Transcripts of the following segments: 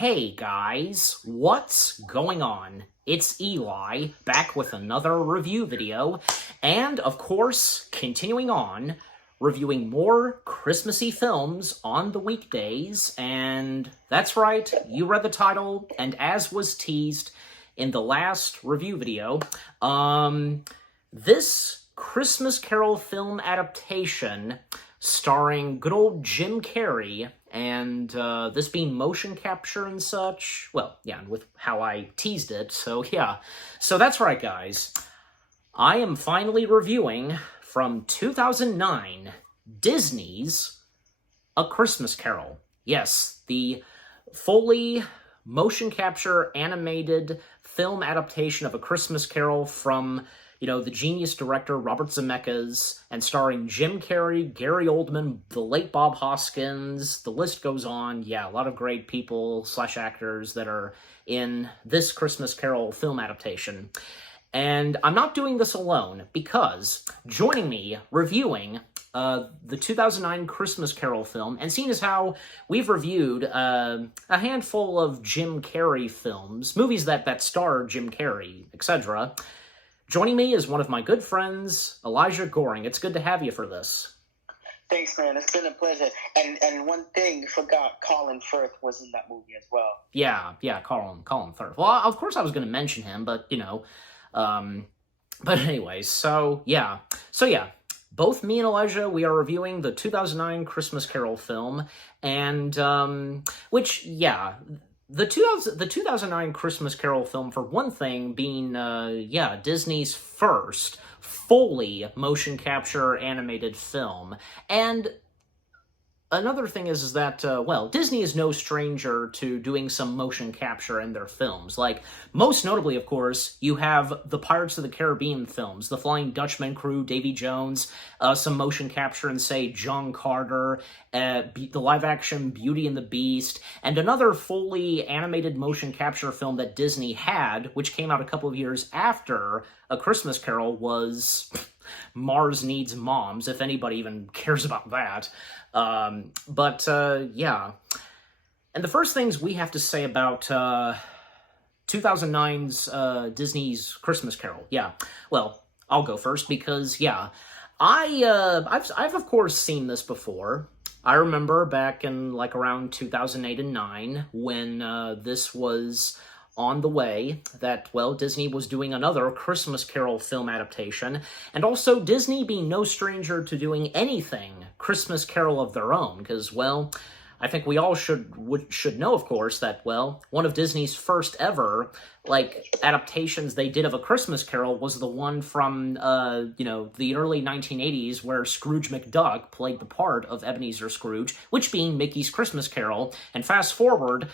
Hey guys, what's going on? It's Eli, back with another review video, and of course, continuing on, reviewing more Christmassy films on the weekdays, and that's right, you read the title, and as was teased in the last review video, this Christmas Carol film adaptation starring good old Jim Carrey, and this being motion capture and such, well, yeah, and with how I teased it, so yeah. So that's right, guys. I am finally reviewing, from 2009, Disney's A Christmas Carol. Yes, the fully motion capture animated film adaptation of A Christmas Carol from, the genius director Robert Zemeckis, and starring Jim Carrey, Gary Oldman, the late Bob Hoskins, the list goes on. Yeah, a lot of great people / actors that are in this Christmas Carol film adaptation. And I'm not doing this alone, because joining me reviewing the 2009 Christmas Carol film, and seeing as how we've reviewed a handful of Jim Carrey films, movies that star Jim Carrey, etc., joining me is one of my good friends, Elijah Goring. It's good to have you for this. Thanks, man. It's been a pleasure. And one thing, you forgot, Colin Firth was in that movie as well. Yeah, Colin Firth. Well, of course I was going to mention him, but, but anyways, so yeah, both me and Elijah, we are reviewing the 2009 Christmas Carol film, and, which, yeah, the 2009 Christmas Carol film, for one thing, being, Disney's first fully motion capture animated film, and another thing is that, Disney is no stranger to doing some motion capture in their films. Like, most notably, of course, you have the Pirates of the Caribbean films, the Flying Dutchman crew, Davy Jones, some motion capture in, say, John Carter, the live-action Beauty and the Beast, and another fully animated motion capture film that Disney had, which came out a couple of years after A Christmas Carol, was Mars Needs Moms, if anybody even cares about that. Yeah. And the first things we have to say about 2009's Disney's Christmas Carol. Yeah. Well, I'll go first because, yeah, I've of course seen this before. I remember back in like around 2008 and 9 when this was on the way, that, Disney was doing another Christmas Carol film adaptation, and also Disney being no stranger to doing anything Christmas Carol of their own, because, I think we all should know, of course, that, one of Disney's first ever, adaptations they did of A Christmas Carol was the one from, the early 1980s, where Scrooge McDuck played the part of Ebenezer Scrooge, which being Mickey's Christmas Carol. And fast forward,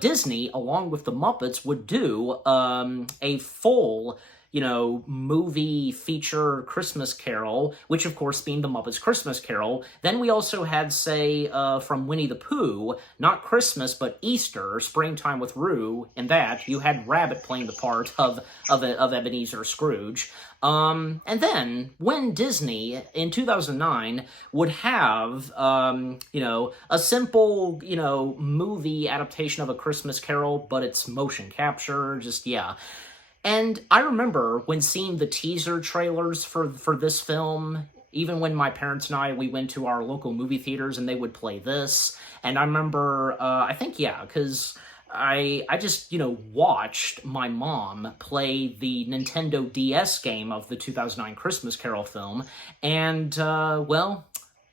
Disney, along with the Muppets, would do a full movie feature Christmas Carol, which of course being the Muppets Christmas Carol. Then we also had, say, from Winnie the Pooh, not Christmas, but Easter, Springtime with Roo, and that, you had Rabbit playing the part of Ebenezer Scrooge. And then, when Disney, in 2009, would have, a simple, movie adaptation of A Christmas Carol, but it's motion capture, And I remember when seeing the teaser trailers for this film, even when my parents and we went to our local movie theaters and they would play this, and I remember, because I just, watched my mom play the Nintendo DS game of the 2009 Christmas Carol film, and,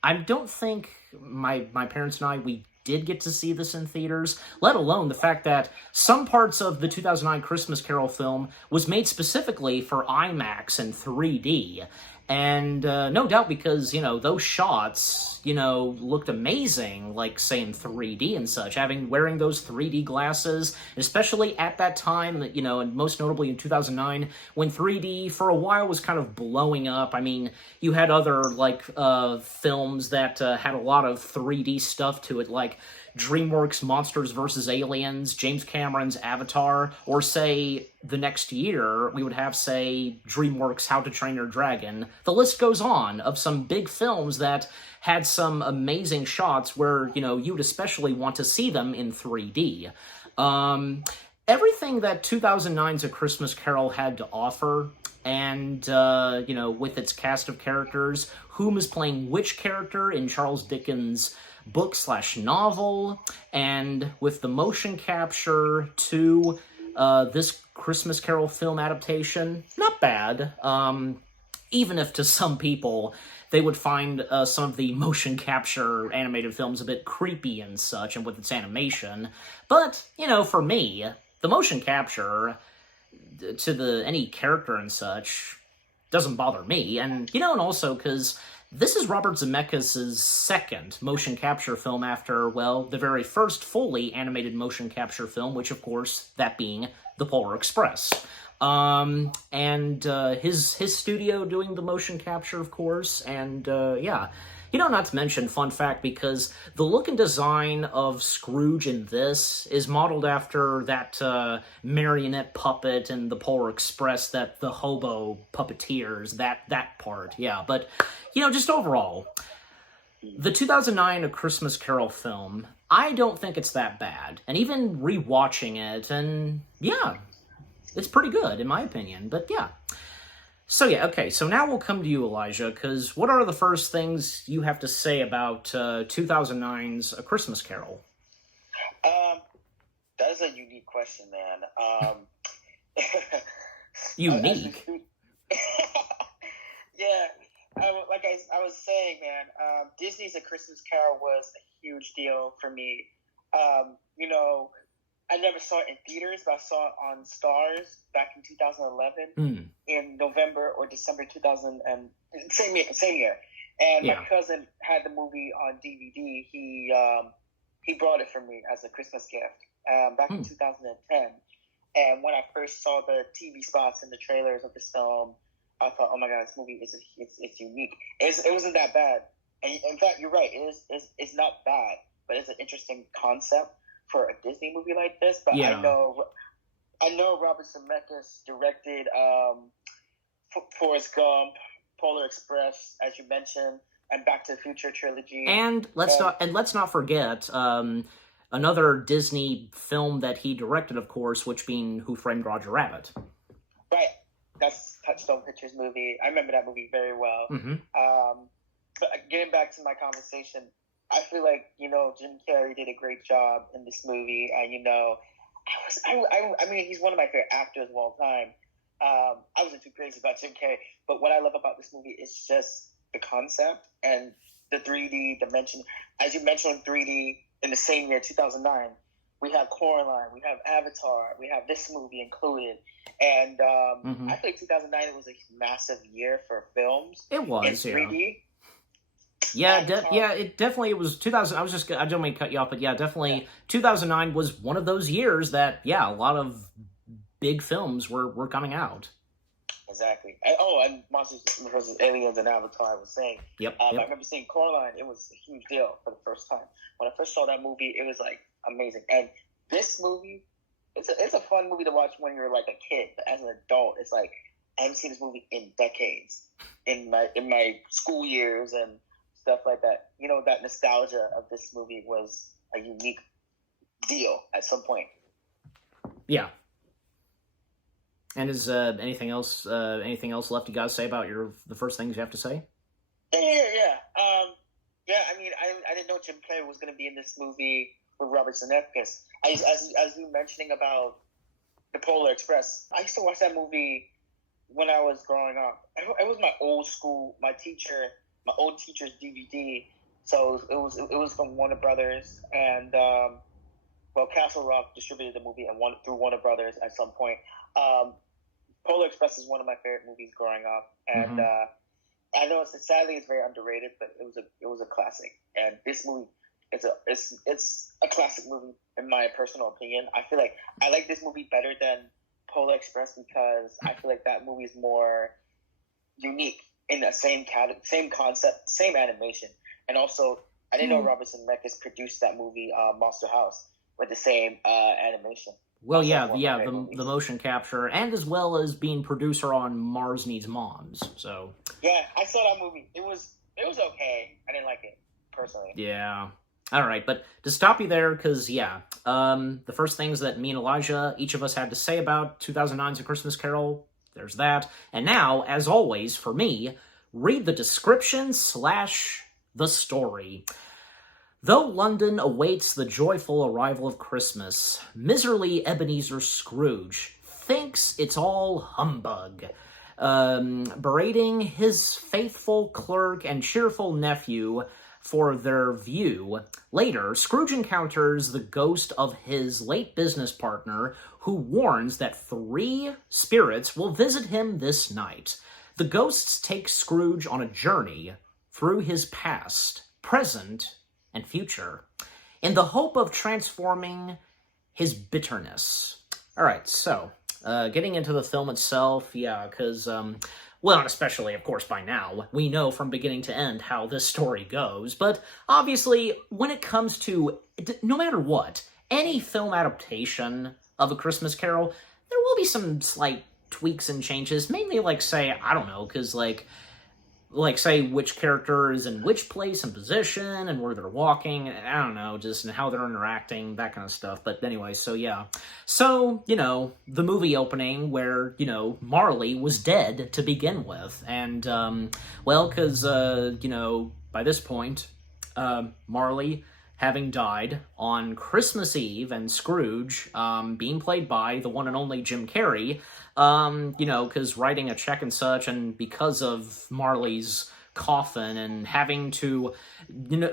I don't think my parents and we did get to see this in theaters, let alone the fact that some parts of the 2009 Christmas Carol film was made specifically for IMAX and 3D. And no doubt because, those shots, looked amazing, say, in 3D and such, wearing those 3D glasses, especially at that time, and most notably in 2009, when 3D for a while was kind of blowing up. I mean, you had other, films that had a lot of 3D stuff to it, like DreamWorks' Monsters vs. Aliens, James Cameron's Avatar, or say the next year we would have, say, DreamWorks' How to Train Your Dragon. The list goes on of some big films that had some amazing shots where, you would especially want to see them in 3D. Everything that 2009's A Christmas Carol had to offer, and, with its cast of characters, whom is playing which character in Charles Dickens' book/novel, and with the motion capture to this Christmas Carol film adaptation, not bad. Even if to some people they would find some of the motion capture animated films a bit creepy and such, and with its animation. But, for me, the motion capture to any character and such doesn't bother me. And, and also because this is Robert Zemeckis' second motion capture film after, well, the very first fully animated motion capture film, which, of course, that being The Polar Express. And his studio doing the motion capture, of course, and, yeah. Not to mention, fun fact, because the look and design of Scrooge in this is modeled after that marionette puppet in The Polar Express, that the hobo puppeteers, that part, yeah. But, just overall, the 2009 A Christmas Carol film, I don't think it's that bad. And even rewatching it, and, yeah, it's pretty good, in my opinion, but yeah. So yeah, okay, so now we'll come to you, Elijah, because what are the first things you have to say about 2009's A Christmas Carol? That is a unique question, man. Unique? Yeah, I was saying, man, Disney's A Christmas Carol was a huge deal for me. I never saw it in theaters, but I saw it on Stars back in 2011 in November or December 2000, and same year. And my cousin had the movie on DVD. He brought it for me as a Christmas gift back in 2010. And when I first saw the TV spots and the trailers of this film, I thought, oh my god, this movie it's unique. It wasn't that bad. And in fact, you're right. It's not bad, but it's an interesting concept for a Disney movie like this. But yeah. I know Robert Zemeckis directed Forrest Gump, Polar Express, as you mentioned, and Back to the Future trilogy. And let's not forget another Disney film that he directed, of course, which being Who Framed Roger Rabbit. Right, that's Touchstone Pictures movie. I remember that movie very well. Mm-hmm. But getting back to my conversation, I feel like, Jim Carrey did a great job in this movie. And, I mean, he's one of my favorite actors of all time. I wasn't too crazy about Jim Carrey, but what I love about this movie is just the concept and the 3D dimension. As you mentioned, 3D in the same year, 2009, we have Coraline, we have Avatar, we have this movie included. And I think 2009 was a massive year for films. It was, in 3D. Yeah, it definitely was 2000. I don't mean to cut you off, but yeah, definitely 2009 was one of those years that, a lot of big films were coming out. Exactly. And Monsters vs. Aliens and Avatar, I was saying. Yep. I remember seeing Coraline. It was a huge deal for the first time. When I first saw that movie, it was like amazing. And this movie, it's a fun movie to watch when you're like a kid, but as an adult, it's like I haven't seen this movie in decades. In my school years and stuff like that. That nostalgia of this movie was a unique deal at some point. Yeah. And is anything else left you guys say about the first things you have to say? Yeah. I mean, I didn't know Jim Carrey was going to be in this movie with Robert Zemeckis. As you mentioning about The Polar Express, I used to watch that movie when I was growing up. It was my old teacher's DVD. So it was from Warner Brothers, and Castle Rock distributed the movie through Warner Brothers at some point. Polar Express is one of my favorite movies growing up, and I know sadly it's very underrated, but it was a classic. And this movie, it's a classic movie in my personal opinion. I feel like I like this movie better than Polar Express because I feel like that movie is more unique in the same concept, same animation, and also I didn't know Robert Zemeckis produced that movie, Monster House, with the same animation. Well, the motion capture, and as well as being producer on Mars Needs Moms. So yeah, I saw that movie. It was okay. I didn't like it personally. Yeah. All right, but to stop you there, because the first things that me and Elijah, each of us, had to say about 2009's A Christmas Carol. There's that, and now, as always, for me, read the description / the story. Though London awaits the joyful arrival of Christmas, miserly Ebenezer Scrooge thinks it's all humbug. Berating his faithful clerk and cheerful nephew for their view. Later, Scrooge encounters the ghost of his late business partner, who warns that 3 spirits will visit him this night. The ghosts take Scrooge on a journey through his past, present, and future, in the hope of transforming his bitterness. All right, so, getting into the film itself, because, well, and especially, of course, by now, we know from beginning to end how this story goes, but obviously, when it comes to, no matter what, any film adaptation of A Christmas Carol, there will be some slight tweaks and changes, mainly, say, I don't know, because, say, which character is in which place and position, and where they're walking, I don't know, just and how they're interacting, that kind of stuff. But anyway, so yeah. So, the movie opening where, Marley was dead to begin with. And, because, by this point, Marley having died on Christmas Eve, and Scrooge, being played by the one and only Jim Carrey, because writing a check and such, and because of Marley's coffin, and having to,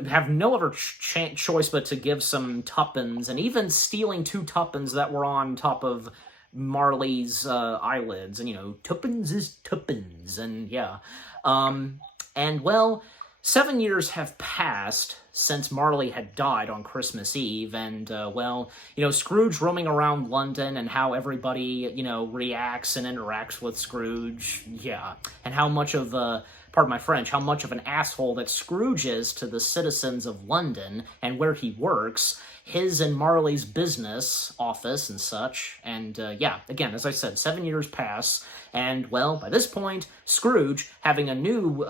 have no other choice but to give some tuppence, and even stealing 2 tuppence that were on top of Marley's eyelids, and, tuppence is tuppence, and yeah. And, well, 7 years have passed since Marley had died on Christmas Eve, and, Scrooge roaming around London, and how everybody, reacts and interacts with Scrooge, and how much of, pardon my French, how much of an asshole that Scrooge is to the citizens of London, and where he works, his and Marley's business office and such, and, again, as I said, 7 years pass, and, well, by this point, Scrooge having a new,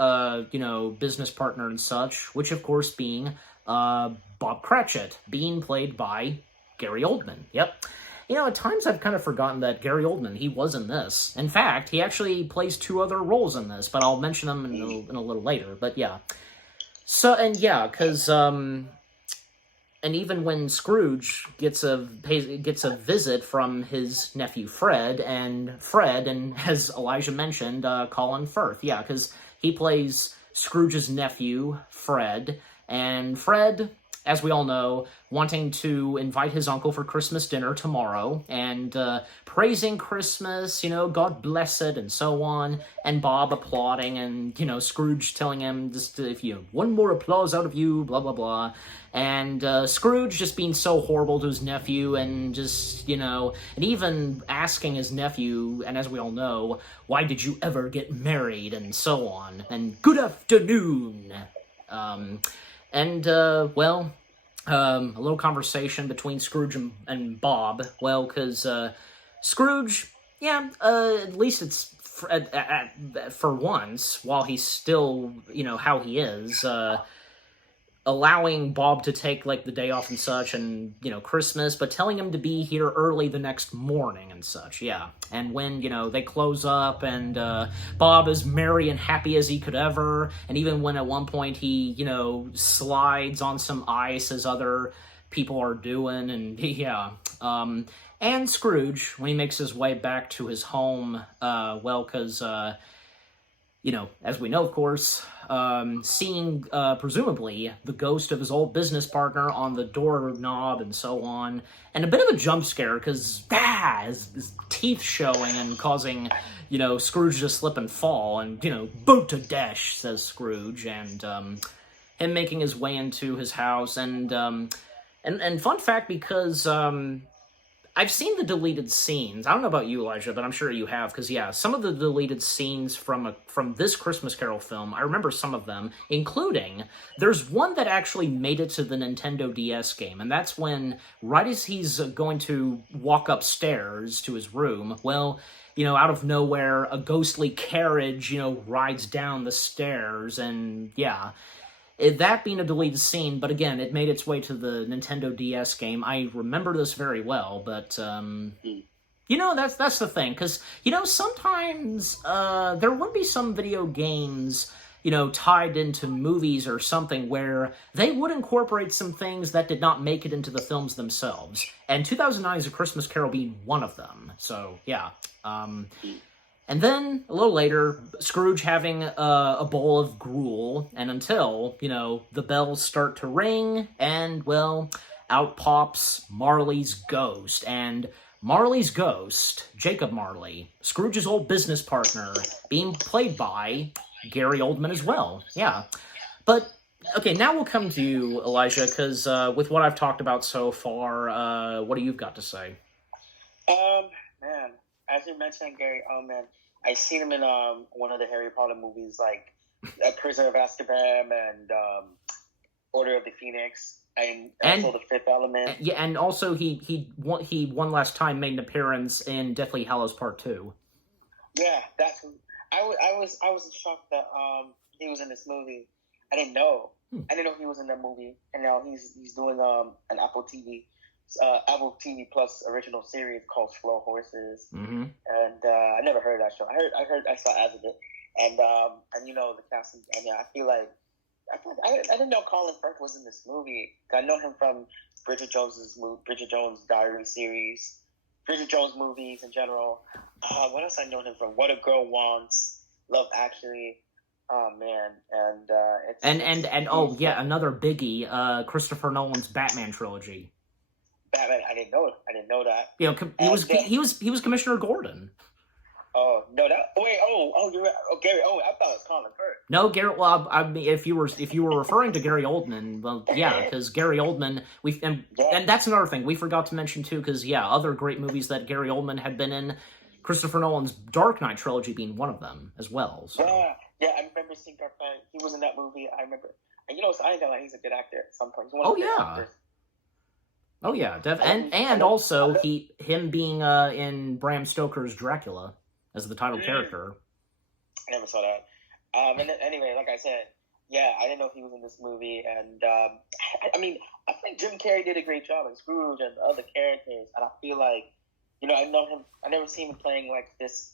business partner and such, which, of course, being, Bob Cratchit, being played by Gary Oldman. Yep. At times I've kind of forgotten that Gary Oldman, he was in this. In fact, he actually plays 2 other roles in this, but I'll mention them in a little later, but yeah. So, and yeah, because, and even when Scrooge gets a visit from his nephew Fred, and as Elijah mentioned, Colin Firth, because he plays Scrooge's nephew, Fred, and Fred, as we all know, wanting to invite his uncle for Christmas dinner tomorrow, and praising Christmas, God bless it, and so on, and Bob applauding, and, Scrooge telling him, just, if one more applause out of you, blah, blah, blah, and Scrooge just being so horrible to his nephew, and just, and even asking his nephew, and as we all know, why did you ever get married, and so on, and good afternoon, a little conversation between Scrooge and Bob. Well, because Scrooge, at least it's for once, while he's still, how he is, allowing Bob to take, the day off and such, and, Christmas, but telling him to be here early the next morning and such, And when, they close up, and Bob is merry and happy as he could ever, and even when at one point he, slides on some ice as other people are doing, and and Scrooge, when he makes his way back to his home, because, as we know, of course, seeing, presumably, the ghost of his old business partner on the doorknob and so on, and a bit of a jump scare, because, his teeth showing and causing, Scrooge to slip and fall, and, boot to dash, says Scrooge, and, him making his way into his house, and fun fact, because, I've seen the deleted scenes. I don't know about you, Elijah, but I'm sure you have, because, yeah, some of the deleted scenes from this Christmas Carol film, I remember some of them, including, there's one that actually made it to the Nintendo DS game, and that's when, right as he's going to walk upstairs to his room, well, out of nowhere, a ghostly carriage, rides down the stairs, and, yeah. That being a deleted scene, but again, it made its way to the Nintendo DS game. I remember this very well, but, that's the thing, because, sometimes, there would be some video games, tied into movies or something where they would incorporate some things that did not make it into the films themselves. And 2009's A Christmas Carol being one of them, so, yeah. And then, a little later, Scrooge having a bowl of gruel, and until, the bells start to ring, and, well, out pops Marley's ghost. And Marley's ghost, Jacob Marley, Scrooge's old business partner, being played by Gary Oldman as well. Yeah. But, okay, now we'll come to you, Elijah, because with what I've talked about so far, what do you've got to say? Man. As you mentioned, Gary Oldman, I've seen him in one of the Harry Potter movies, like Prisoner of Azkaban and Order of the Phoenix, and also The Fifth Element. Yeah, and also he one last time made an appearance in Deathly Hallows Part 2. Yeah, I was shocked that he was in this movie. I didn't know. I didn't know he was in that movie, and now he's doing an Apple TV Plus original series called Slow Horses, and I never heard that show. I saw ads of it, and the casting. I mean, I didn't know Colin Firth was in this movie. I know him from Bridget Jones' Diary series, Bridget Jones movies in general. What else I know him from? What a Girl Wants, Love Actually. Oh man, and another biggie, Christopher Nolan's Batman trilogy. Batman, I didn't know that. He was Commissioner Gordon. Oh no! You're right. Oh, Gary. Oh, I thought it was Colin Firth. No, Gary. Well, I mean, if you were referring to Gary Oldman, well, yeah, because Gary Oldman, and that's another thing we forgot to mention too, because other great movies that Gary Oldman had been in, Christopher Nolan's Dark Knight trilogy being one of them as well. So. Yeah, I remember seeing Dark Knight. He was in that movie. I remember, and I know he's a good actor sometimes. Oh yeah, and also him being in Bram Stoker's Dracula as the title character. I never saw that. And then, anyway, like I said, I didn't know he was in this movie, and I think Jim Carrey did a great job as Scrooge and the other characters, and I feel like, I know him. I never seen him playing like this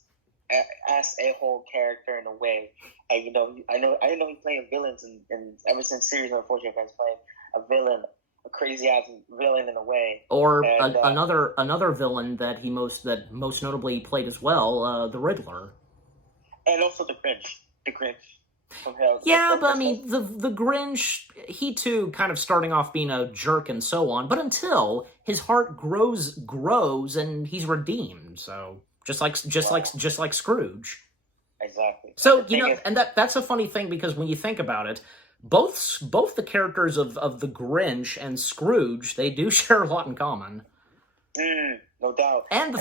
ass a-hole character in a way, and I didn't know he played villains, and ever since Series of Unfortunate Events, playing a villain. A crazy ass villain in a way, or another villain that most notably played as well, the Riddler, and also the Grinch from Hell. Yeah, but I mean the Grinch, he too kind of starting off being a jerk and so on, but until his heart grows and he's redeemed. So just like Scrooge. Exactly. So and that's a funny thing, because when you think about it. Both the characters of the Grinch and Scrooge, they do share a lot in common. No doubt. And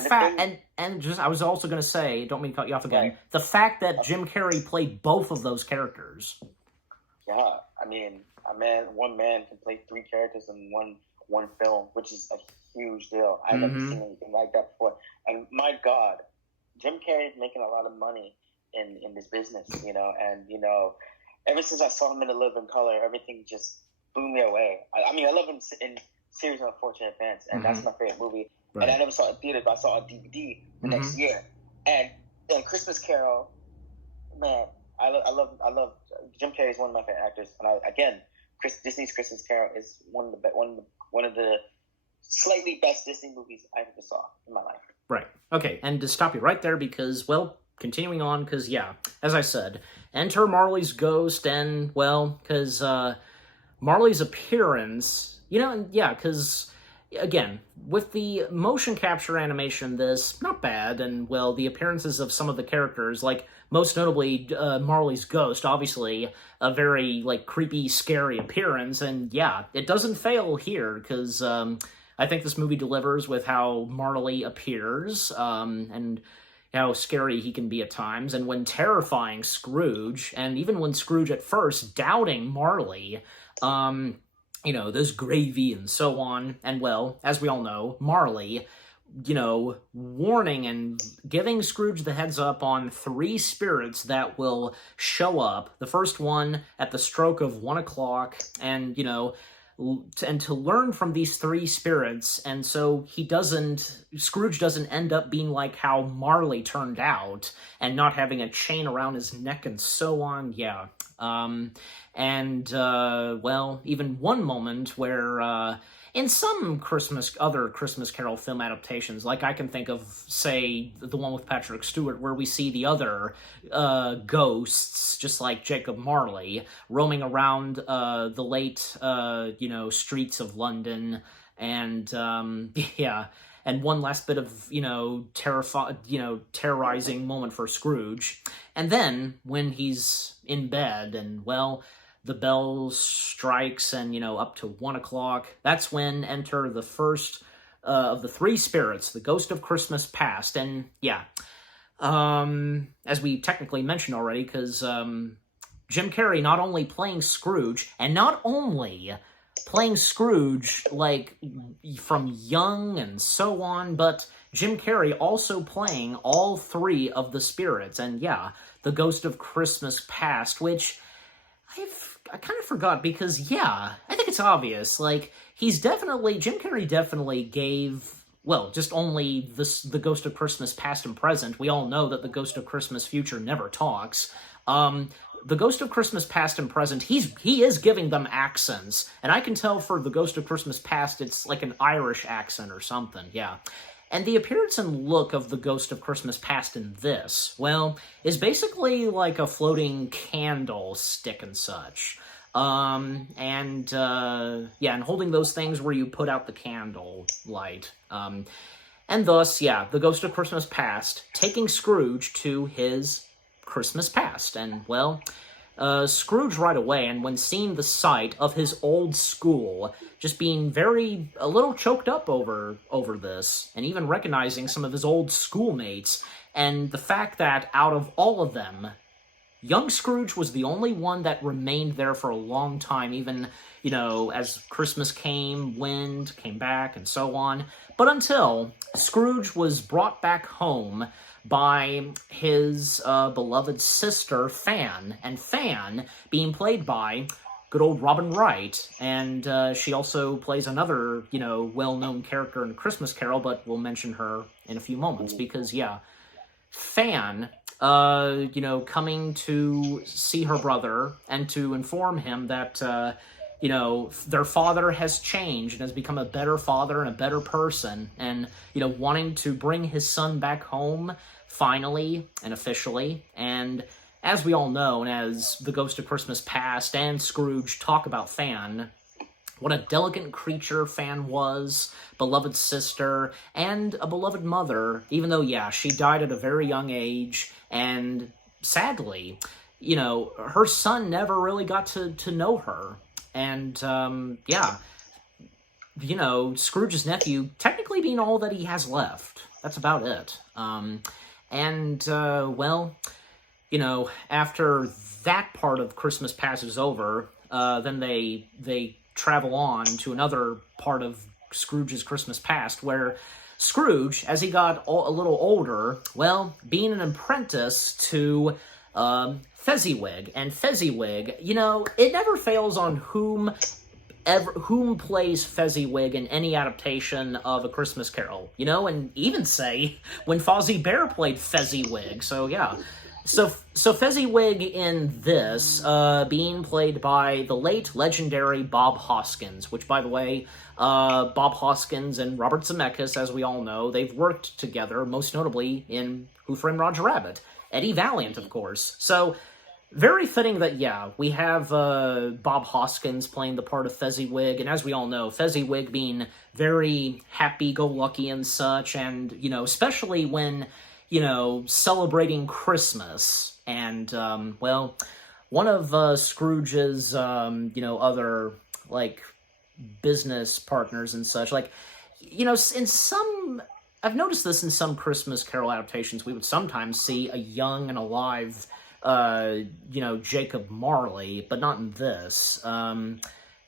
I was also going to say, don't mean to cut you off again, right. The fact that Jim Carrey played both of those characters. Yeah, I mean, one man can play three characters in one film, which is a huge deal. I've never seen anything like that before. And my God, Jim Carrey is making a lot of money in this business, and ever since I saw him in The Living Color, everything just blew me away. I love him in Series of Unfortunate Events, and that's my favorite movie. Right. And I never saw it in theater, but I saw it on DVD the next year. And then Christmas Carol, man, I love Jim Carrey is one of my favorite actors. And Disney's Christmas Carol is one of the slightly best Disney movies I ever saw in my life. Right. Okay, and to stop you right there, because, well, continuing on, because, as I said, enter Marley's ghost, and, well, because Marley's appearance, because, again, with the motion capture animation, not bad, and, well, the appearances of some of the characters, like, most notably, Marley's ghost, obviously, a very, creepy, scary appearance, and, it doesn't fail here, because, I think this movie delivers with how Marley appears, and how scary he can be at times, and when terrifying Scrooge, and even when Scrooge at first doubting Marley, there's gravy and so on, and well, as we all know, Marley, warning and giving Scrooge the heads up on 3 spirits that will show up. The first one at the stroke of 1 o'clock, and, and to learn from these 3 spirits, and so Scrooge doesn't end up being like how Marley turned out, and not having a chain around his neck and so on, yeah. Even one moment where, in some other Christmas Carol film adaptations, like I can think of, say, the one with Patrick Stewart, where we see the other ghosts, just like Jacob Marley, roaming around the late, streets of London, and, and one last bit of, terrorizing moment for Scrooge. And then, when he's in bed, and, well, the bell strikes, and, up to 1 o'clock, that's when enter the first of the 3 spirits, the Ghost of Christmas Past. And, yeah, as we technically mentioned already, because Jim Carrey not only playing Scrooge, and not only playing Scrooge, like, from young and so on, but Jim Carrey also playing all 3 of the spirits. And, yeah, the Ghost of Christmas Past, which I kind of forgot, because, yeah, I think it's obvious. Like, Jim Carrey definitely gave, well, just only the Ghost of Christmas Past and Present. We all know that the Ghost of Christmas Future never talks. The Ghost of Christmas Past and Present, he is giving them accents. And I can tell for the Ghost of Christmas Past, it's like an Irish accent or something, yeah. And the appearance and look of the Ghost of Christmas Past in this, well, is basically like a floating candlestick and such. And holding those things where you put out the candle light. And thus, yeah, the Ghost of Christmas Past taking Scrooge to his Christmas past. And, well, Scrooge right away, and when seeing the sight of his old school, just being a little choked up over this, and even recognizing some of his old schoolmates, and the fact that out of all of them, young Scrooge was the only one that remained there for a long time, even, as Christmas came back, and so on. But until Scrooge was brought back home by his beloved sister, Fan, and Fan being played by good old Robin Wright, and she also plays another, well-known character in Christmas Carol, but we'll mention her in a few moments, because, yeah, Fan, coming to see her brother, and to inform him that, their father has changed and has become a better father and a better person, and, wanting to bring his son back home, finally and officially. And as we all know, and as the Ghost of Christmas Past and Scrooge talk about Fan, what a delicate creature Fan was, beloved sister, and a beloved mother, even though, yeah, she died at a very young age, and sadly, her son never really got to know her. And, Scrooge's nephew technically being all that he has left. That's about it. After that part of Christmas Past is over, then they travel on to another part of Scrooge's Christmas Past, where Scrooge, as he got a little older, well, being an apprentice to Fezziwig. And Fezziwig, it never fails on whom plays Fezziwig in any adaptation of A Christmas Carol, and even say when Fozzie Bear played Fezziwig. So yeah, so Fezziwig in this being played by the late legendary Bob Hoskins, which, by the way, Bob Hoskins and Robert Zemeckis, as we all know, they've worked together, most notably in Who Framed Roger Rabbit. Eddie Valiant, of course. So very fitting that, yeah, we have Bob Hoskins playing the part of Fezziwig, and as we all know, Fezziwig being very happy-go-lucky and such, and, especially when, celebrating Christmas, and, one of Scrooge's, other, business partners and such, you know, in some, I've noticed this in some Christmas Carol adaptations, we would sometimes see a young and alive, you know, Jacob Marley, but not in this.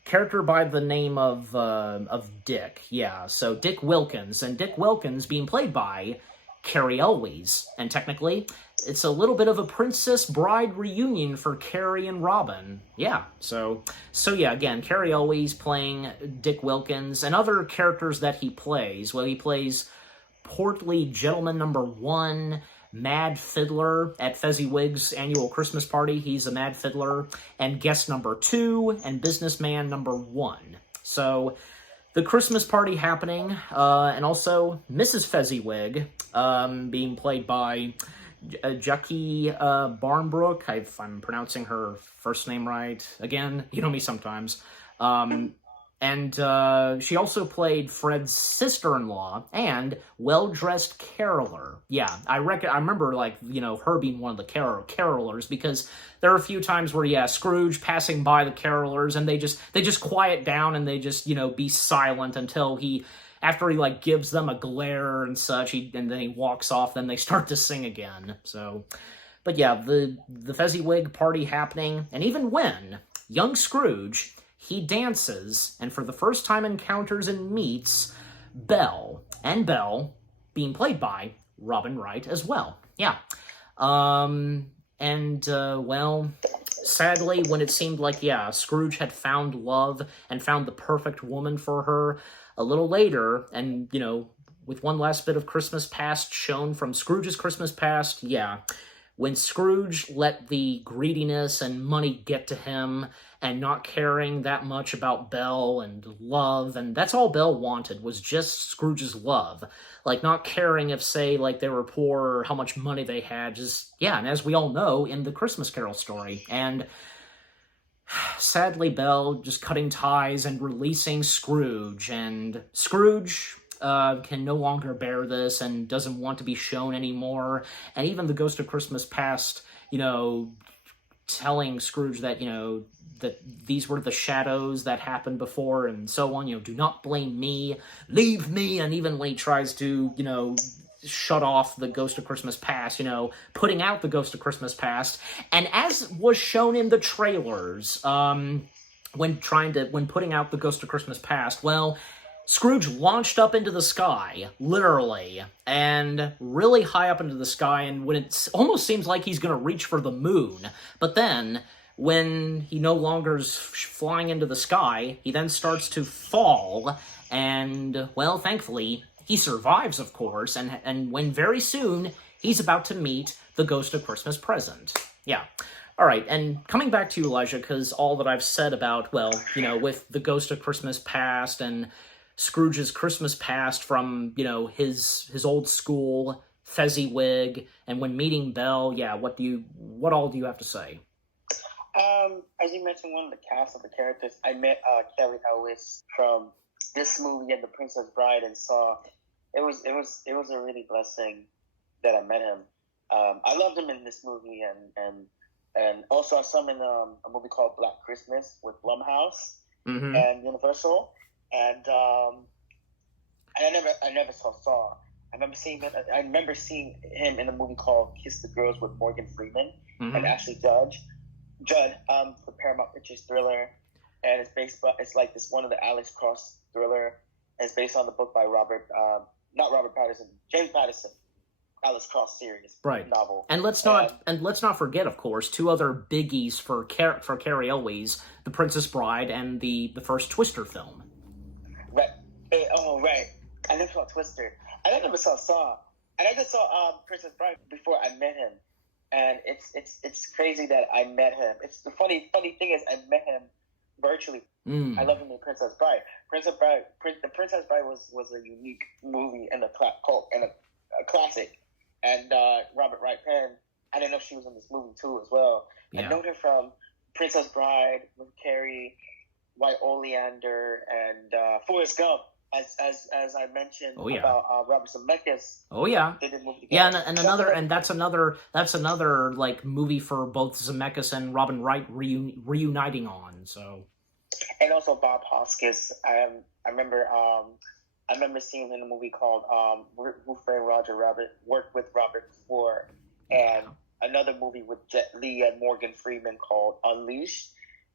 Character by the name of Dick, yeah. So Dick Wilkins, and Dick Wilkins being played by Carrie Elwes, and technically, it's a little bit of a Princess Bride reunion for Carrie and Robin. Yeah, so yeah, again, Carrie Elwes playing Dick Wilkins, and other characters that he plays. Well, he plays portly gentleman number 1, Mad Fiddler at Fezziwig's annual Christmas party. He's a Mad Fiddler, and guest number 2, and businessman number 1. So the Christmas party happening, and also Mrs. Fezziwig, being played by Jackie Barnbrook, if I'm pronouncing her first name right. Again, you know me sometimes. And she also played Fred's sister-in-law and well-dressed caroler. Yeah, I remember, like, you know, her being one of the carolers, because there are a few times where, yeah, Scrooge passing by the carolers, and they just quiet down, and they just, you know, be silent until after he, like, gives them a glare and such, and then he walks off, then they start to sing again. So, but yeah, the Fezziwig party happening, and even when young Scrooge, he dances, and for the first time encounters and meets Belle, and Belle being played by Robin Wright as well. Yeah. Well, sadly, when it seemed like, yeah, Scrooge had found love and found the perfect woman for her, a little later, and, you know, with one last bit of Christmas past shown from Scrooge's Christmas past, yeah, when Scrooge let the greediness and money get to him, and not caring that much about Belle and love, and that's all Belle wanted, was just Scrooge's love. Like, not caring if, say, like, they were poor or how much money they had, just, yeah, and as we all know, in the Christmas Carol story. And sadly, Belle just cutting ties and releasing Scrooge, and Scrooge can no longer bear this and doesn't want to be shown anymore. And even the Ghost of Christmas Past, you know, telling Scrooge that, you know, that these were the shadows that happened before and so on, you know, do not blame me, leave me. And even when he tries to, you know, shut off the Ghost of Christmas Past, you know, putting out the Ghost of Christmas Past, and as was shown in the trailers, when putting out the Ghost of Christmas Past, well, Scrooge launched up into the sky, literally, and really high up into the sky, and when it almost seems like he's going to reach for the moon, but then, when he no longer is flying into the sky, he then starts to fall, and, well, thankfully, he survives, of course, and when very soon, he's about to meet the Ghost of Christmas Present. Yeah. All right, and coming back to you, Elijah, because all that I've said about, well, you know, with the Ghost of Christmas Past and Scrooge's Christmas Past from, you know, his old school Fezziwig, and when meeting Belle, yeah, what all do you have to say? As you mentioned, one of the cast of the characters, I met Kelly Elwes from this movie and The Princess Bride, and saw it was a really blessing that I met him. I loved him in this movie, and also I saw him in a movie called Black Christmas with Blumhouse and Universal. And I never saw Saw. I remember seeing him in a movie called Kiss the Girls with Morgan Freeman and Ashley Judd, for Paramount Pictures thriller, and it's like this one of the Alex Cross thriller, and it's based on the book by James Patterson, Alex Cross series novel. And let's not forget, of course, two other biggies for Carrie Elwes, The Princess Bride and the first Twister film. Right. Right. I never saw Twister. I never saw Saw. And I just saw Princess Bride before I met him. And it's crazy that I met him. It's the funny thing is I met him virtually. I love him in Princess Bride. The Princess Bride was a unique movie and a classic. And Robert Wright Penn, I didn't know she was in this movie too as well. Yeah. I know her from Princess Bride with Carrie, White Oleander, and Forrest Gump. As I mentioned about Robert Zemeckis. Oh yeah, they did movie together. Yeah, and that's another like movie for both Zemeckis and Robin Wright reuniting on. So, and also Bob Hoskins. I remember I remember seeing him in a movie called Who Framed Roger Rabbit, worked with Robert before, and another movie with Jet Li and Morgan Freeman called Unleashed,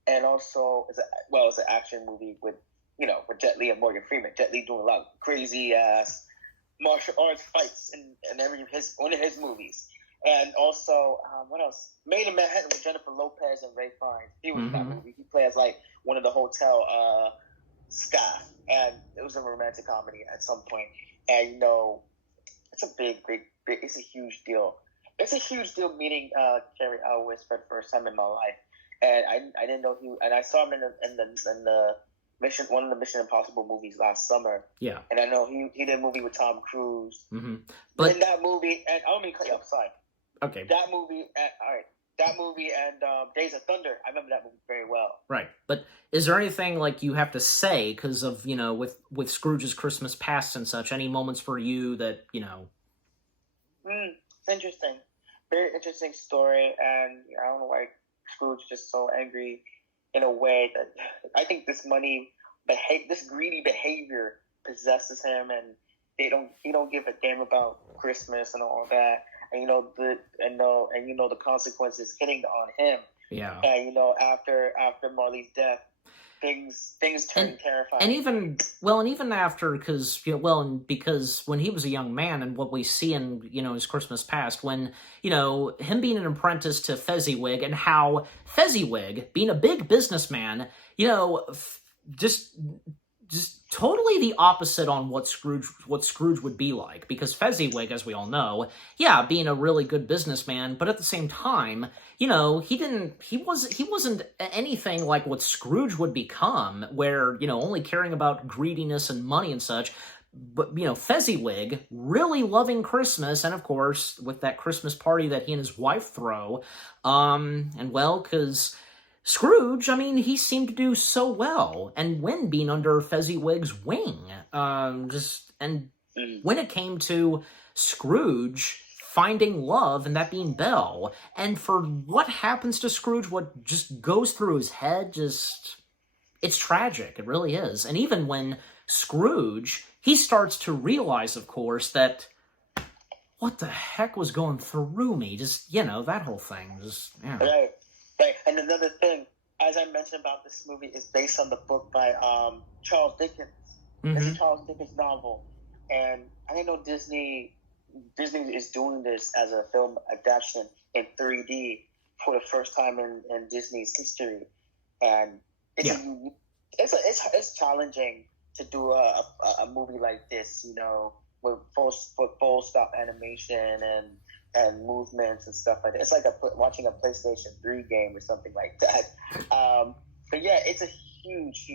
and also it's an action movie with Jet Li and Morgan Freeman. Jet Li doing a lot of crazy ass martial arts fights in one of his movies. And also, what else? Made in Manhattan with Jennifer Lopez and Ray Fiennes. He was in that movie. He plays like one of the hotel staff, and it was a romantic comedy at some point. And it's a big, it's a huge deal. It's a huge deal meeting Cary Elwes for the first time in my life, and I didn't know and I saw him in the one of the Mission Impossible movies last summer. Yeah, and I know he did a movie with Tom Cruise. But in that movie, and I don't mean to cut you off, sorry. Okay. That movie and Days of Thunder, I remember that movie very well. Right, but is there anything like you have to say because of with Scrooge's Christmas Past and such? Any moments for you that It's interesting, very interesting story, and I don't know why Scrooge is just so angry in a way that I think this greedy behavior possesses him, and he don't give a damn about Christmas and all that. And the consequences hitting on him. Yeah. And after Marley's death, things turn terrifying. And even after, because when he was a young man, and what we see in his Christmas Past, when him being an apprentice to Fezziwig, and how Fezziwig being a big businessman, just totally the opposite on what Scrooge would be like, because Fezziwig, as we all know, being a really good businessman, but at the same time, he wasn't anything like what Scrooge would become, where only caring about greediness and money and such. But Fezziwig really loving Christmas, and of course with that Christmas party that he and his wife throw, because Scrooge, he seemed to do so well, and when being under Fezziwig's wing, when it came to Scrooge finding love, and that being Belle, and for what happens to Scrooge, what just goes through his head, it's tragic, it really is. And even when Scrooge, he starts to realize, of course, that what the heck was going through me, that whole thing, Right, and another thing, as I mentioned about this movie, is based on the book by Charles Dickens. It's a Charles Dickens novel, and I didn't know Disney is doing this as a film adaptation in 3D for the first time in Disney's history, and it's challenging to do a movie like this, with full stop animation and movements and stuff like that. It's like watching a PlayStation 3 game or something like that. But yeah, it's a huge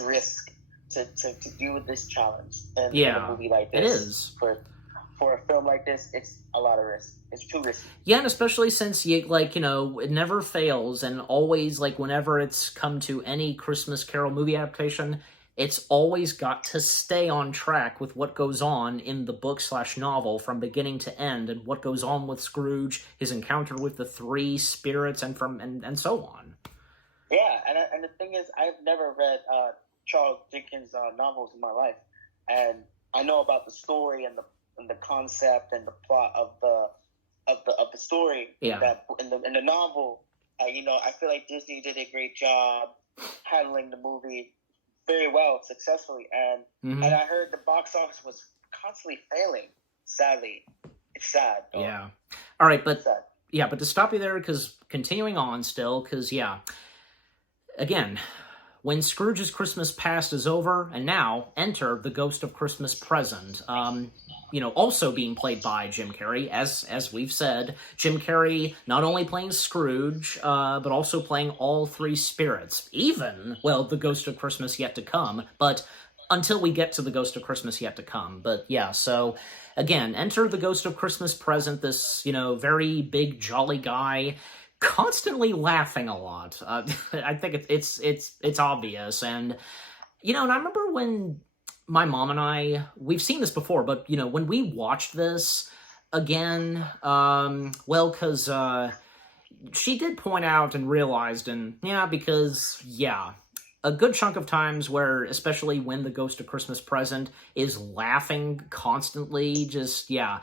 risk to deal with this challenge. And in a movie like this, it is. For a film like this, it's a lot of risk. It's too risky. Yeah, and especially since it never fails, and always whenever it's come to any Christmas Carol movie adaptation, it's always got to stay on track with what goes on in the book/novel from beginning to end, and what goes on with Scrooge, his encounter with the three spirits, and so on. Yeah, and the thing is, I've never read Charles Dickens novels in my life, and I know about the story and the concept and the plot of the story. Yeah. That in the novel, I feel like Disney did a great job handling the movie very well, successfully, and I heard the box office was constantly failing. Sadly, it's sad. Though. Yeah. All right, but to stop you there, because continuing on still, because again, when Scrooge's Christmas Past is over, and now enter the Ghost of Christmas Present. Also being played by Jim Carrey, as we've said. Jim Carrey not only playing Scrooge, but also playing all three spirits. Even, the Ghost of Christmas Yet to Come, but until we get to the Ghost of Christmas Yet to Come. But yeah, so again, enter the Ghost of Christmas Present, this, very big, jolly guy, constantly laughing a lot. I think it's obvious, and and I remember when my mom and I, we've seen this before, but when we watched this again, because she did point out and realized, because a good chunk of times where, especially when the Ghost of Christmas Present is laughing constantly, just, yeah,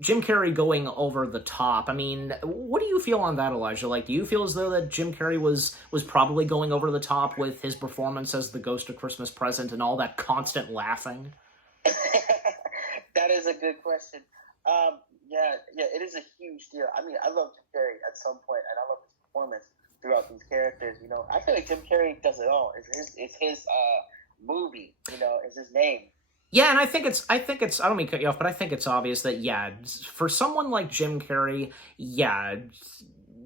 Jim Carrey going over the top. I mean, what do you feel on that, Elijah? Like, do you feel as though that Jim Carrey was probably going over the top with his performance as the Ghost of Christmas Present and all that constant laughing? That is a good question. Yeah, it is a huge deal. I mean, I love Jim Carrey at some point, and I love his performance throughout these characters. You know, I feel like Jim Carrey does it all. It's his movie. You know, it's his name. Yeah, and I think it's, I don't mean to cut you off, but I think it's obvious that, yeah, for someone like Jim Carrey, yeah,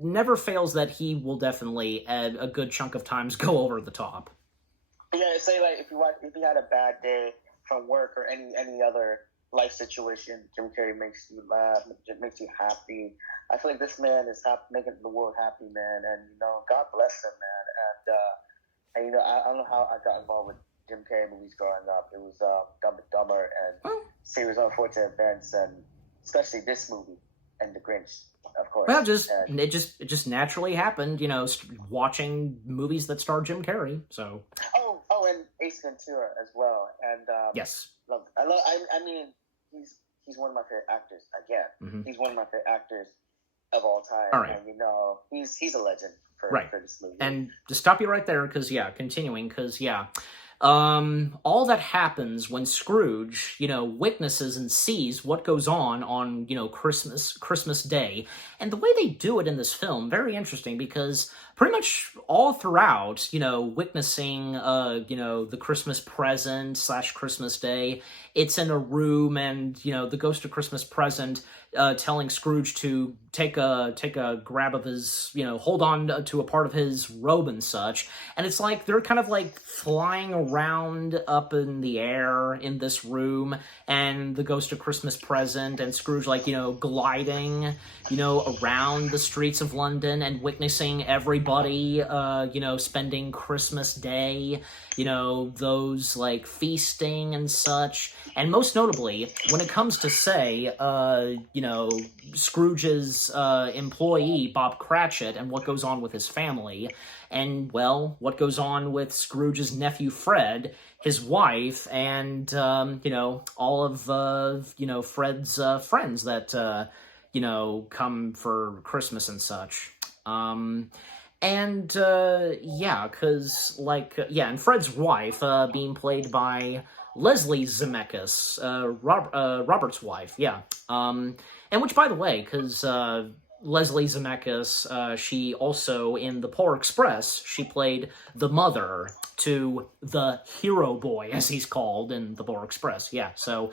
never fails that he will definitely, at a good chunk of times, go over the top. Yeah, say, like, if you had a bad day from work or any other life situation, Jim Carrey makes you laugh, makes you happy. I feel like this man is making the world happy, man, and, you know, God bless him, man. And you know, I don't know how I got involved with Jim Carrey movies growing up. It was Dumb and Dumber and Series of Unfortunate Events, and especially this movie and The Grinch, of course. Well, it just naturally happened, you know, watching movies that star Jim Carrey. So. Oh, and Ace Ventura as well. And yes, I mean, he's one of my favorite actors. Again, he's one of my favorite actors of all time. All right. And you know, he's a legend for this movie. And to stop you right there, because continuing, because all that happens when Scrooge, you know, witnesses and sees what goes on, you know, Christmas Day, and the way they do it in this film, very interesting, because pretty much all throughout, you know, witnessing, you know, the Christmas Present / Christmas Day, it's in a room, and, you know, the Ghost of Christmas Present telling Scrooge to take a grab of his, you know, hold on to a part of his robe and such, and it's like they're kind of like flying around up in the air in this room, and the Ghost of Christmas Present and Scrooge, like, you know, gliding, you know, around the streets of London and witnessing everybody, you know, spending Christmas Day, you know, those, like, feasting and such. And most notably, when it comes to, say, you know, Scrooge's employee, Bob Cratchit, and what goes on with his family, and, well, what goes on with Scrooge's nephew Fred, his wife, and, you know, all of, you know, Fred's friends that, you know, come for Christmas and such. And, yeah, because, like, yeah, and Fred's wife, being played by Leslie Zemeckis, Robert's wife, yeah. And which, by the way, because, Leslie Zemeckis, she also, in The Polar Express, she played the mother to the hero boy, as he's called in The Polar Express, yeah. So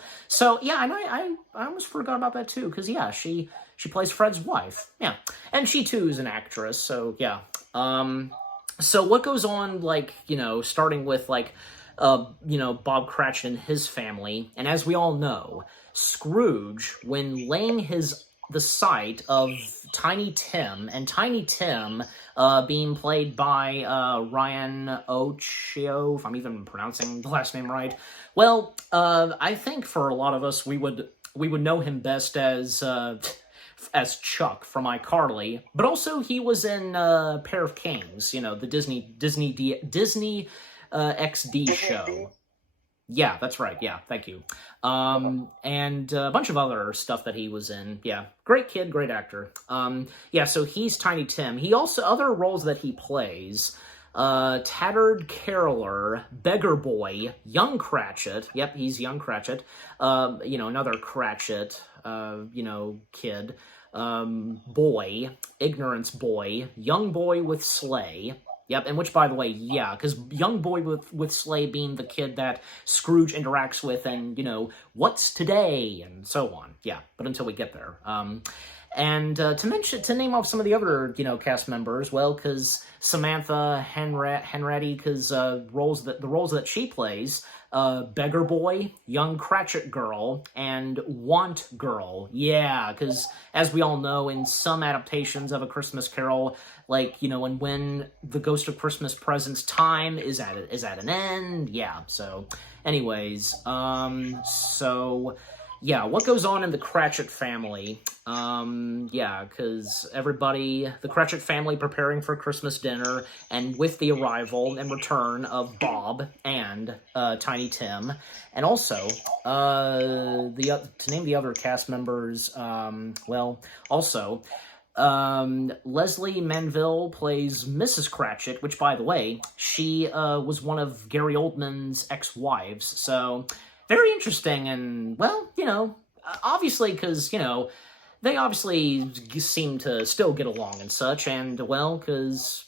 yeah, and I almost forgot about that, too, because, yeah, she plays Fred's wife, yeah. And she, too, is an actress, so, yeah. So what goes on, like, you know, starting with, like, you know, Bob Cratchit and his family, and as we all know, Scrooge, when laying the sight of Tiny Tim, and Tiny Tim being played by Ryan Ochoa, if I'm even pronouncing the last name right. Well, I think for a lot of us, we would know him best as Chuck from iCarly, but also he was in Pair of Kings, you know, the Disney XD show. Yeah, that's right. Yeah, thank you. And a bunch of other stuff that he was in. Yeah, great kid, great actor. Yeah, so he's Tiny Tim. He also, other roles that he plays, Tattered Caroler, Beggar Boy, Young Cratchit. Yep, he's Young Cratchit. You know, another Cratchit, you know, kid. Boy, Ignorance Boy, Young Boy with Sleigh. Yep, and which, by the way, yeah, because Young Boy with Sleigh being the kid that Scrooge interacts with, and, you know, what's today, and so on. Yeah, but until we get there. And to name off some of the other, you know, cast members, well, because Samantha Henretti, because the roles that she plays, Beggar Boy, Young Cratchit Girl, and Want Girl. Yeah, because as we all know, in some adaptations of A Christmas Carol, like, you know, and when the Ghost of Christmas Present's time is at an end. Yeah. So, anyways, so Yeah, what goes on in the Cratchit family? Yeah, because the Cratchit family preparing for Christmas dinner, and with the arrival and return of Bob and Tiny Tim, and also to name the other cast members, also Leslie Manville plays Mrs. Cratchit, which, by the way, she was one of Gary Oldman's ex-wives, so very interesting, and, well, obviously, because, they obviously seem to still get along and such, and, well, because,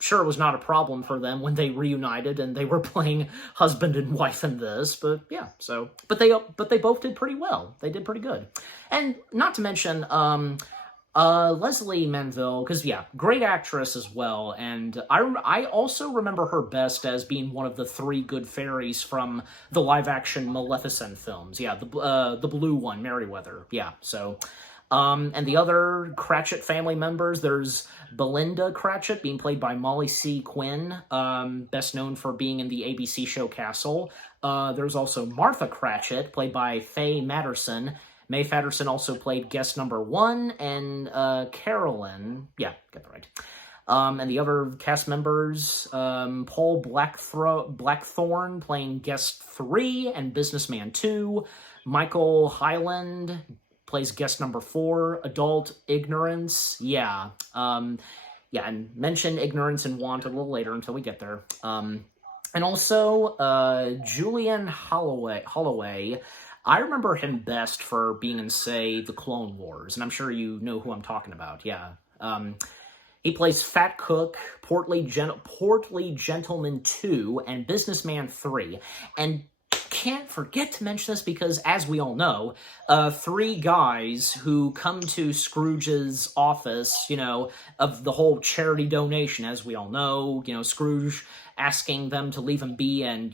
sure, it was not a problem for them when they reunited and they were playing husband and wife in this, but, yeah, so, but they both did pretty well. They did pretty good. And not to mention, Leslie Manville, because, yeah, great actress as well, and I also remember her best as being one of the 3 good fairies from the live-action Maleficent films. Yeah, the blue one, Merryweather. Yeah, so, and the other Cratchit family members, there's Belinda Cratchit, being played by Molly C. Quinn, best known for being in the ABC show Castle. There's also Martha Cratchit, played by Faye Matterson. Mae Fatterson also played guest number 1, and Carolyn, yeah, got that right. And the other cast members, Paul Blackthorne playing guest 3 and businessman 2, Michael Hyland plays guest number 4, adult Ignorance, yeah, and mention Ignorance and Want a little later until we get there. And also, Julian Holloway, I remember him best for being in, say, The Clone Wars, and I'm sure you know who I'm talking about, yeah. He plays Fat Cook, Portly Gentleman 2, and Businessman 3, and can't forget to mention this because, as we all know, 3 guys who come to Scrooge's office, of the whole charity donation, as we all know, Scrooge asking them to leave him be, and,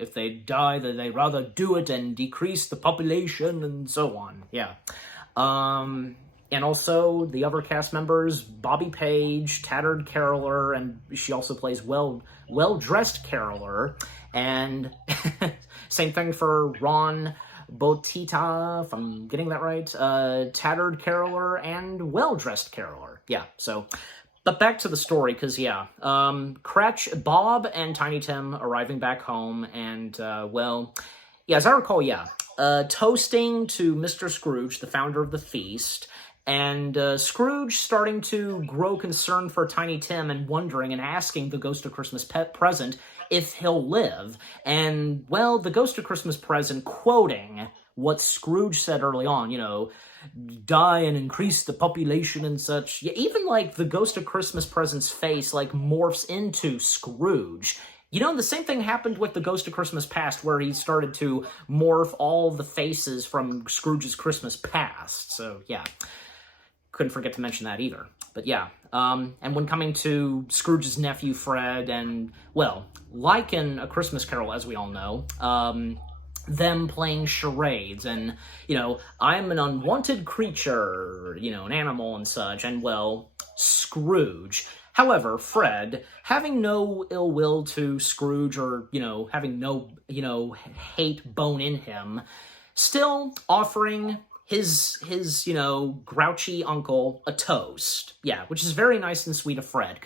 if they die, then they'd rather do it and decrease the population, and so on, yeah. And also, the other cast members, Bobby Page, tattered caroler, and she also plays well-dressed caroler, and same thing for Ron Botita, if I'm getting that right, tattered caroler and well-dressed caroler, yeah, so... But back to the story, because, yeah, Bob and Tiny Tim arriving back home, and, well, yeah, as I recall, yeah, toasting to Mr. Scrooge, the founder of the feast, and Scrooge starting to grow concerned for Tiny Tim and wondering and asking the Ghost of Christmas Present if he'll live, and, well, the Ghost of Christmas Present quoting what Scrooge said early on, die and increase the population and such. Yeah, even, the Ghost of Christmas Present's face, morphs into Scrooge. The same thing happened with the Ghost of Christmas Past, where he started to morph all the faces from Scrooge's Christmas Past. So, yeah. Couldn't forget to mention that either. But, yeah. And when coming to Scrooge's nephew, Fred, and, well, like in A Christmas Carol, as we all know, them playing charades, and, I'm an unwanted creature, an animal and such, and, well, Scrooge. However, Fred, having no ill will to Scrooge, or, having no, hate bone in him, still offering his grouchy uncle a toast. Yeah, which is very nice and sweet of Fred,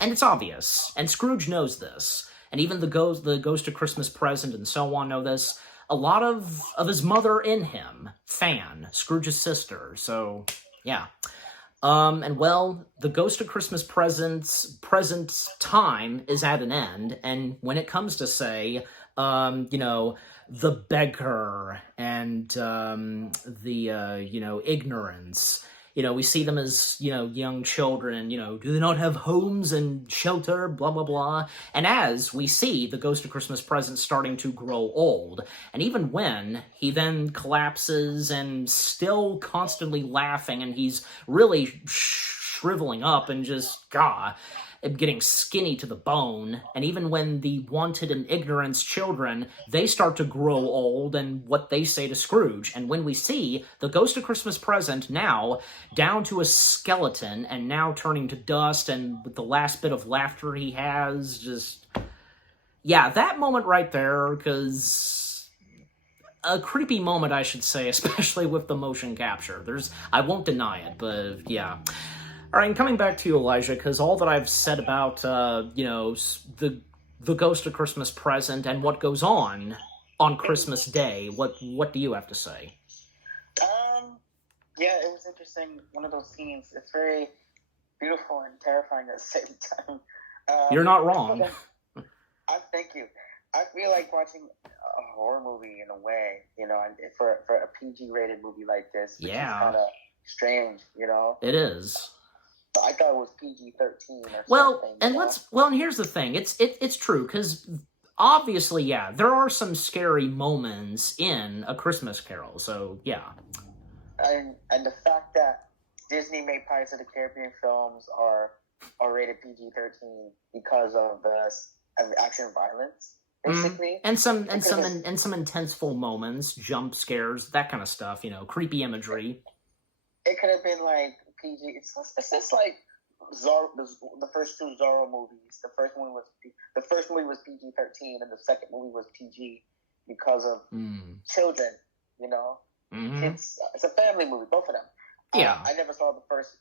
and it's obvious, and Scrooge knows this, and even the Ghost of Christmas Present and so on know this. A lot of his mother in him, Fan, Scrooge's sister, so, yeah. And, well, the Ghost of Christmas present time is at an end, and when it comes to, say, the beggar and, ignorance, we see them as, young children, do they not have homes and shelter, blah, blah, blah. And as we see the Ghost of Christmas Present starting to grow old, and even when he then collapses and still constantly laughing, and he's really shriveling up and just, getting skinny to the bone, and even when the wanted and ignorance children, they start to grow old, and what they say to Scrooge, and when we see the Ghost of Christmas Present now down to a skeleton, and now turning to dust, and with the last bit of laughter he has, just, yeah, that moment right there, because a creepy moment, I should say, especially with the motion capture. I won't deny it, but yeah. All right, and coming back to you, Elijah, because all that I've said about, the Ghost of Christmas Present and what goes on Christmas Day, what do you have to say? Yeah, it was interesting. One of those scenes. It's very beautiful and terrifying at the same time. You're not wrong. Thank you. I feel like watching a horror movie in a way, and for a PG-rated movie like this, which is kind of strange, It is. But I thought it was PG-13 or something. And and here's the thing. It's true, because obviously, yeah, there are some scary moments in A Christmas Carol, so yeah. And the fact that Disney made Pirates of the Caribbean films are rated PG-13 because of the action violence, basically, and some intenseful moments, jump scares, that kind of stuff. Creepy imagery. It could have been like PG. It's just like Zorro, the first two Zorro movies. The first movie was PG-13, and the second movie was PG because of children. Mm-hmm. It's a family movie, both of them. Yeah. I never saw the first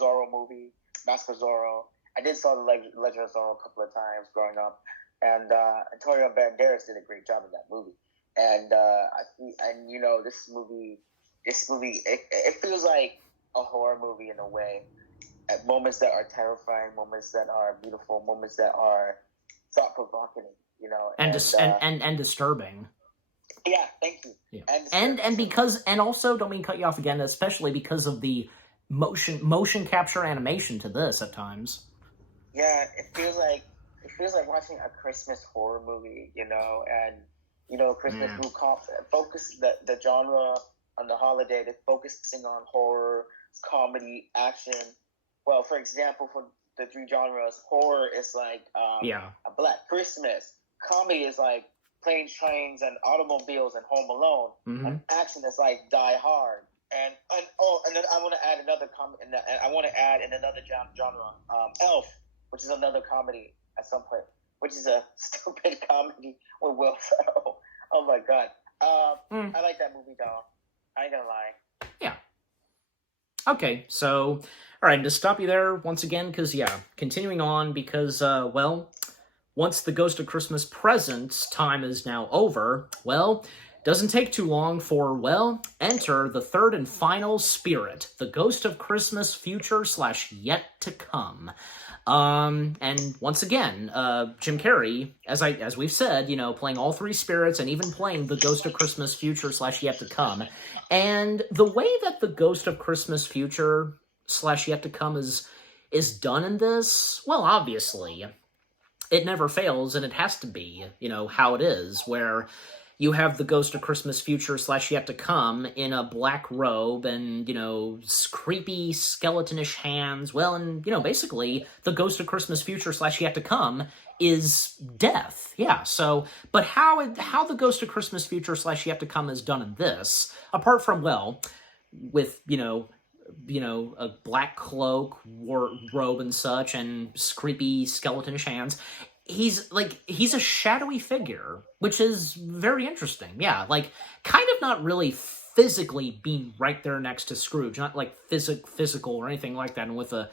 Zorro movie, Mask of Zorro. I did saw the Legend of Zorro a couple of times growing up, and Antonio Banderas did a great job in that movie. And this movie, it feels like a horror movie in a way. At moments that are terrifying, moments that are beautiful, moments that are thought provoking, and disturbing. Yeah, thank you. Yeah. And also, don't mean to cut you off again, especially because of the motion capture animation to this at times. Yeah, it feels like watching a Christmas horror movie, and Christmas movie focus the genre on the holiday. They're focusing on horror, comedy, action. Well, for example, for the three genres, horror is like a Black Christmas. Comedy is like Planes, Trains, and Automobiles and Home Alone. Mm-hmm. And action is like Die Hard. And then I want to add another genre, Elf, which is another comedy at some point, which is a stupid comedy with Will Ferrell. Oh my god. I like that movie though. I ain't gonna lie. Yeah. Okay, so, alright, to stop you there once again, because, continuing on, because, once the Ghost of Christmas Present's time is now over, doesn't take too long for, enter the third and final spirit, the Ghost of Christmas Future / Yet to Come. And once again, Jim Carrey, as we've said, playing all three spirits and even playing the Ghost of Christmas Future / Yet to Come. And the way that the Ghost of Christmas Future / Yet to Come is done in this, obviously, it never fails, and it has to be, how it is, where you have the Ghost of Christmas Future / Yet to Come in a black robe and, creepy skeletonish hands. And, basically, the Ghost of Christmas Future / Yet to Come is death. Yeah, so, but how the Ghost of Christmas Future / Yet to Come is done in this, apart from, with, a black cloak, robe and such, and creepy skeletonish hands, he's a shadowy figure, which is very interesting. Yeah, kind of not really physically being right there next to Scrooge, not like physical or anything like that, and with a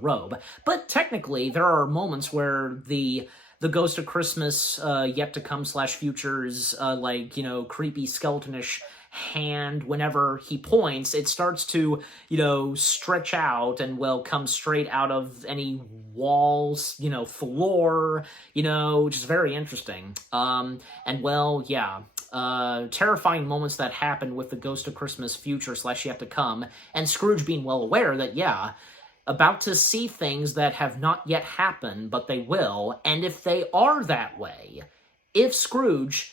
robe. But technically, there are moments where the Ghost of Christmas Yet to Come / Futures creepy skeletonish hand, whenever he points, it starts to, stretch out and, come straight out of any walls, floor, which is very interesting. Terrifying moments that happen with the Ghost of Christmas Future / Yet to Come, and Scrooge being well aware that, about to see things that have not yet happened, but they will, and if they are that way, if Scrooge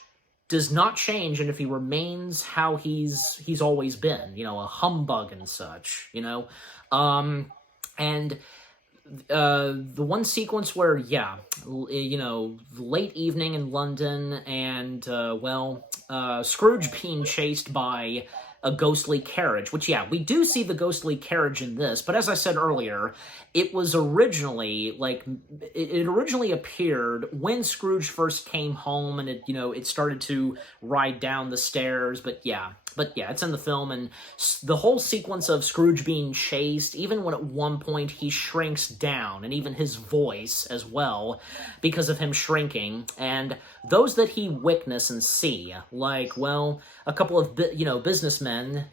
does not change, and if he remains how he's always been, a humbug and such, and the one sequence where, late evening in London, and, Scrooge being chased by a ghostly carriage, which, yeah, we do see the ghostly carriage in this, but as I said earlier, it was originally, like, it originally appeared when Scrooge first came home, and it started to ride down the stairs, but yeah, it's in the film, and the whole sequence of Scrooge being chased, even when at one point he shrinks down, and even his voice as well, because of him shrinking, and those that he witness and see, like, well, a couple of, businessmen,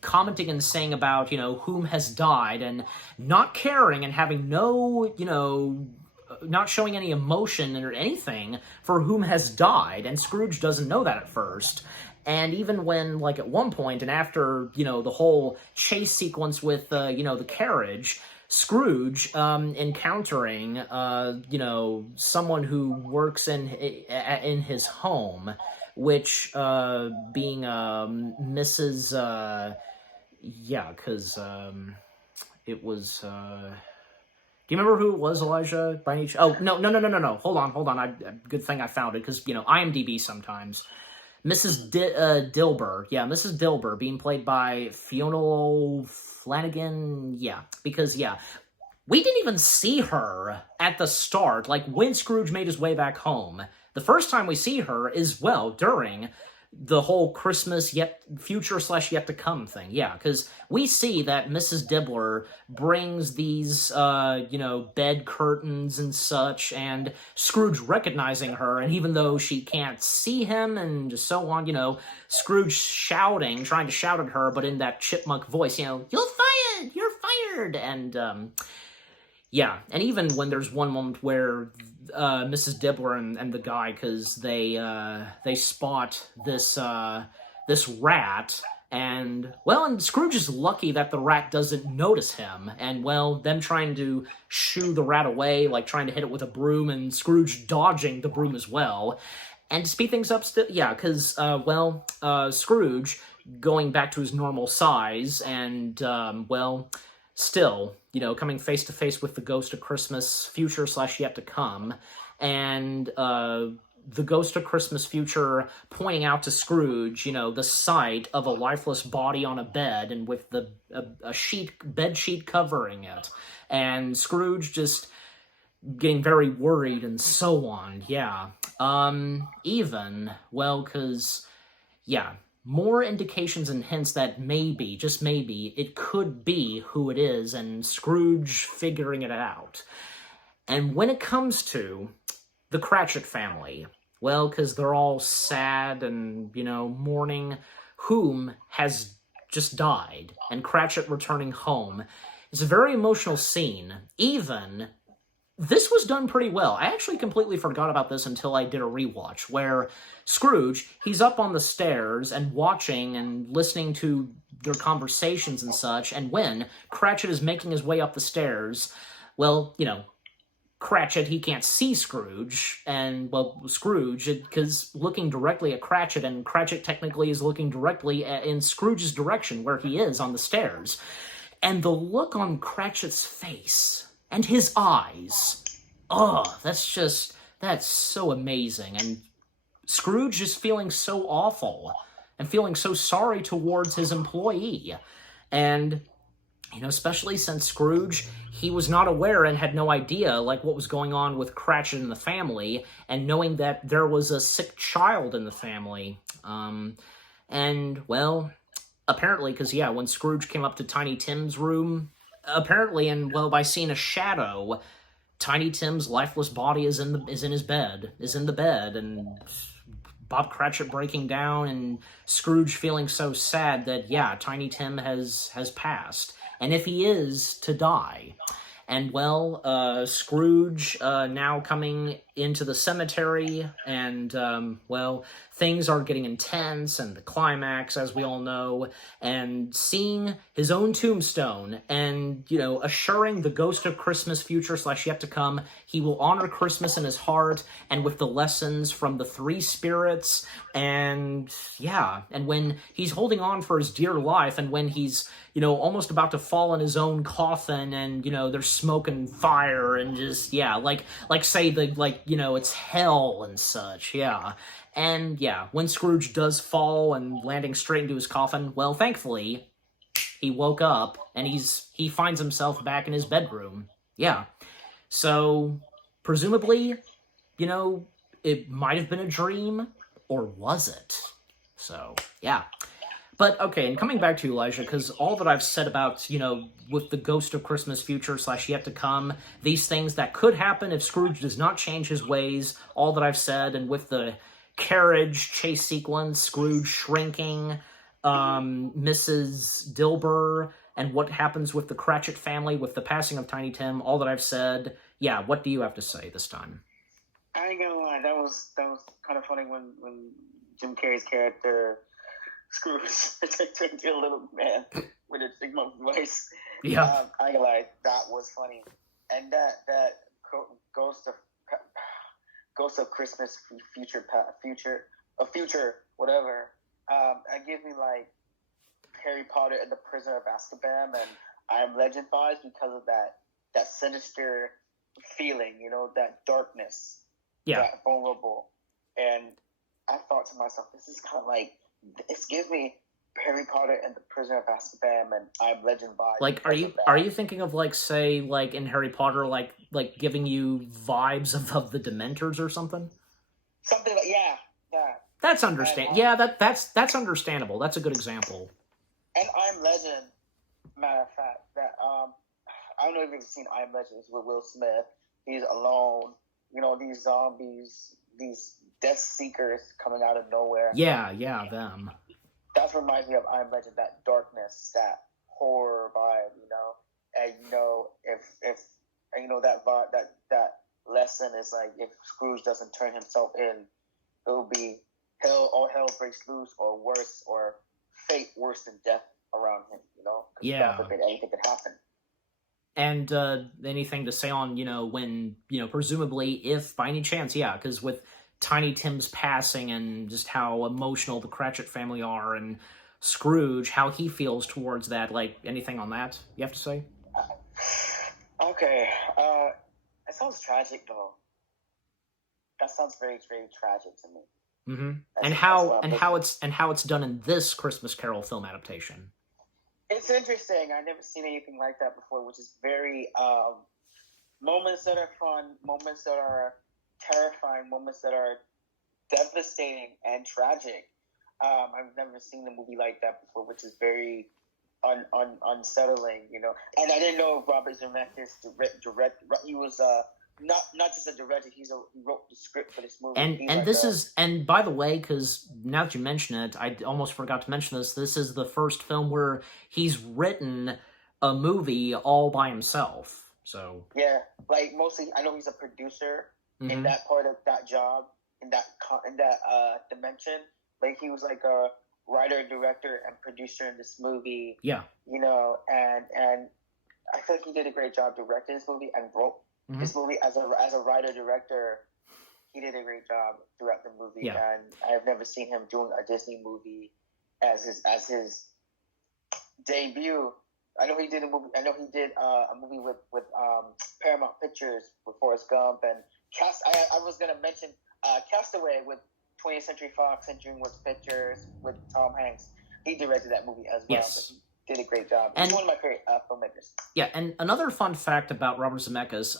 commenting and saying about, whom has died, and not caring and having no, not showing any emotion or anything for whom has died, and Scrooge doesn't know that at first. And even when, like, at one point, and after, the whole chase sequence with, the carriage, Scrooge, encountering, someone who works in his home, which, being, Mrs., because, it was, do you remember who it was, Elijah, by any chance? Oh, no, hold on, good thing I found it, because, IMDb sometimes. Mrs. Dilber. Yeah, Mrs. Dilber, being played by Fiona Flanagan. Yeah, because, we didn't even see her at the start, like, when Scrooge made his way back home. The first time we see her is, well, during the whole Christmas future / yet to come thing. Yeah, because we see that Mrs. Dibbler brings these, bed curtains and such, and Scrooge recognizing her, and even though she can't see him and so on, Scrooge trying to shout at her, but in that chipmunk voice, you're fired, and, and even when there's one moment where Mrs. Dibbler and the guy, because they spot this rat, and Scrooge is lucky that the rat doesn't notice him, and them trying to shoo the rat away, like trying to hit it with a broom, and Scrooge dodging the broom as well. And to speed things up, because Scrooge going back to his normal size, and still, coming face to face with the ghost of Christmas future / yet to come, and the ghost of Christmas future pointing out to Scrooge, the sight of a lifeless body on a bed, and with a bed sheet covering it, and Scrooge just getting very worried and so on. More indications and hints that maybe, just maybe, it could be who it is, and Scrooge figuring it out. And when it comes to the Cratchit family, because they're all sad and, mourning whom has just died, and Cratchit returning home, it's a very emotional scene. This was done pretty well. I actually completely forgot about this until I did a rewatch, where Scrooge, he's up on the stairs and watching and listening to their conversations and such, and when Cratchit is making his way up the stairs, Cratchit, he can't see Scrooge, and, Scrooge, because looking directly at Cratchit, and Cratchit technically is looking directly in Scrooge's direction, where he is on the stairs. And the look on Cratchit's face, and his eyes, that's so amazing, and Scrooge is feeling so awful, and feeling so sorry towards his employee, and, especially since Scrooge, he was not aware and had no idea, like, what was going on with Cratchit and the family, and knowing that there was a sick child in the family, apparently, because, when Scrooge came up to Tiny Tim's room, apparently, and, by seeing a shadow, Tiny Tim's lifeless body is in the bed, and Bob Cratchit breaking down, and Scrooge feeling so sad that, Tiny Tim has passed, and if he is to die. And, Scrooge now coming into the cemetery, and, things are getting intense, and the climax, as we all know, and seeing his own tombstone, and, assuring the ghost of Christmas future / yet to come, he will honor Christmas in his heart, and with the lessons from the three spirits, and, and when he's holding on for his dear life, and when he's, almost about to fall in his own coffin, and, there's smoke and fire, and just, say, it's hell and such, And yeah, when Scrooge does fall and landing straight into his coffin, well, thankfully, he woke up and he finds himself back in his bedroom. Yeah. So, presumably, you know, it might have been a dream, or was it? So, yeah. But, okay, and coming back to you, Elijah, because all that I've said about, with the Ghost of Christmas Future / Yet to Come, these things that could happen if Scrooge does not change his ways, all that I've said, and with the carriage chase sequence, Scrooge shrinking, Mrs. Dilber, and what happens with the Cratchit family with the passing of Tiny Tim, all that I've said, yeah, what do you have to say this time? I ain't gonna lie, that was kind of funny when Jim Carrey's character Scrooge turned into a little man with a chipmunk voice. Yeah. I ain't gonna lie, that was funny, and that Ghost of Christmas future whatever. It gives me like Harry Potter and the Prisoner of Azkaban and I Am Legend vibes because of that sinister feeling, that darkness, that vulnerable. And I thought to myself, this is kind of like, this gives me Harry Potter and the Prisoner of Azkaban and I Am Legend vibes. Like, are you thinking of like, say, like in Harry Potter, like giving you vibes of the Dementors or something? Something like That's understandable. Yeah, that's understandable. That's a good example. And I Am Legend, matter of fact, that I don't know if you've seen I Am Legend. It's with Will Smith. He's alone. These zombies, these death seekers coming out of nowhere. Yeah, them. That reminds me of I Am Legend. That darkness, that horror vibe. And if that vibe, that lesson is like if Scrooge doesn't turn himself in, it'll be hell breaks loose, or worse, or fate worse than death around him, Yeah. God forbid anything could happen. And anything to say on, when, presumably, if by any chance, yeah, because with Tiny Tim's passing and just how emotional the Cratchit family are, and Scrooge, how he feels towards that, like, anything on that you have to say? Okay, that sounds tragic, though. That sounds very, very tragic to me. Mm-hmm. And how it's done in this Christmas Carol film adaptation. It's interesting. I've never seen anything like that before, which is very moments that are fun, moments that are terrifying, moments that are devastating and tragic. I've never seen a movie like that before, which is very unsettling, And I didn't know Robert Zemeckis he was not just a director. He wrote the script for this movie. And by the way, because now that you mention it, I almost forgot to mention this. This is the first film where he's written a movie all by himself. So yeah, like mostly, I know he's a producer in that part of that job, in that dimension. Like he was like a writer, director, and producer in this movie. Yeah, and I feel like he did a great job directing this movie and wrote this movie as a writer director. He did a great job throughout the movie, and I've never seen him doing a Disney movie as his debut. I know he did a movie. I know he did a movie with Paramount Pictures with Forrest Gump and I was gonna mention Castaway with 20th Century Fox and DreamWorks Pictures with Tom Hanks. He directed that movie as well. Yes. Did a great job. He's one of my favorite filmmakers. Yeah, and another fun fact about Robert Zemeckis,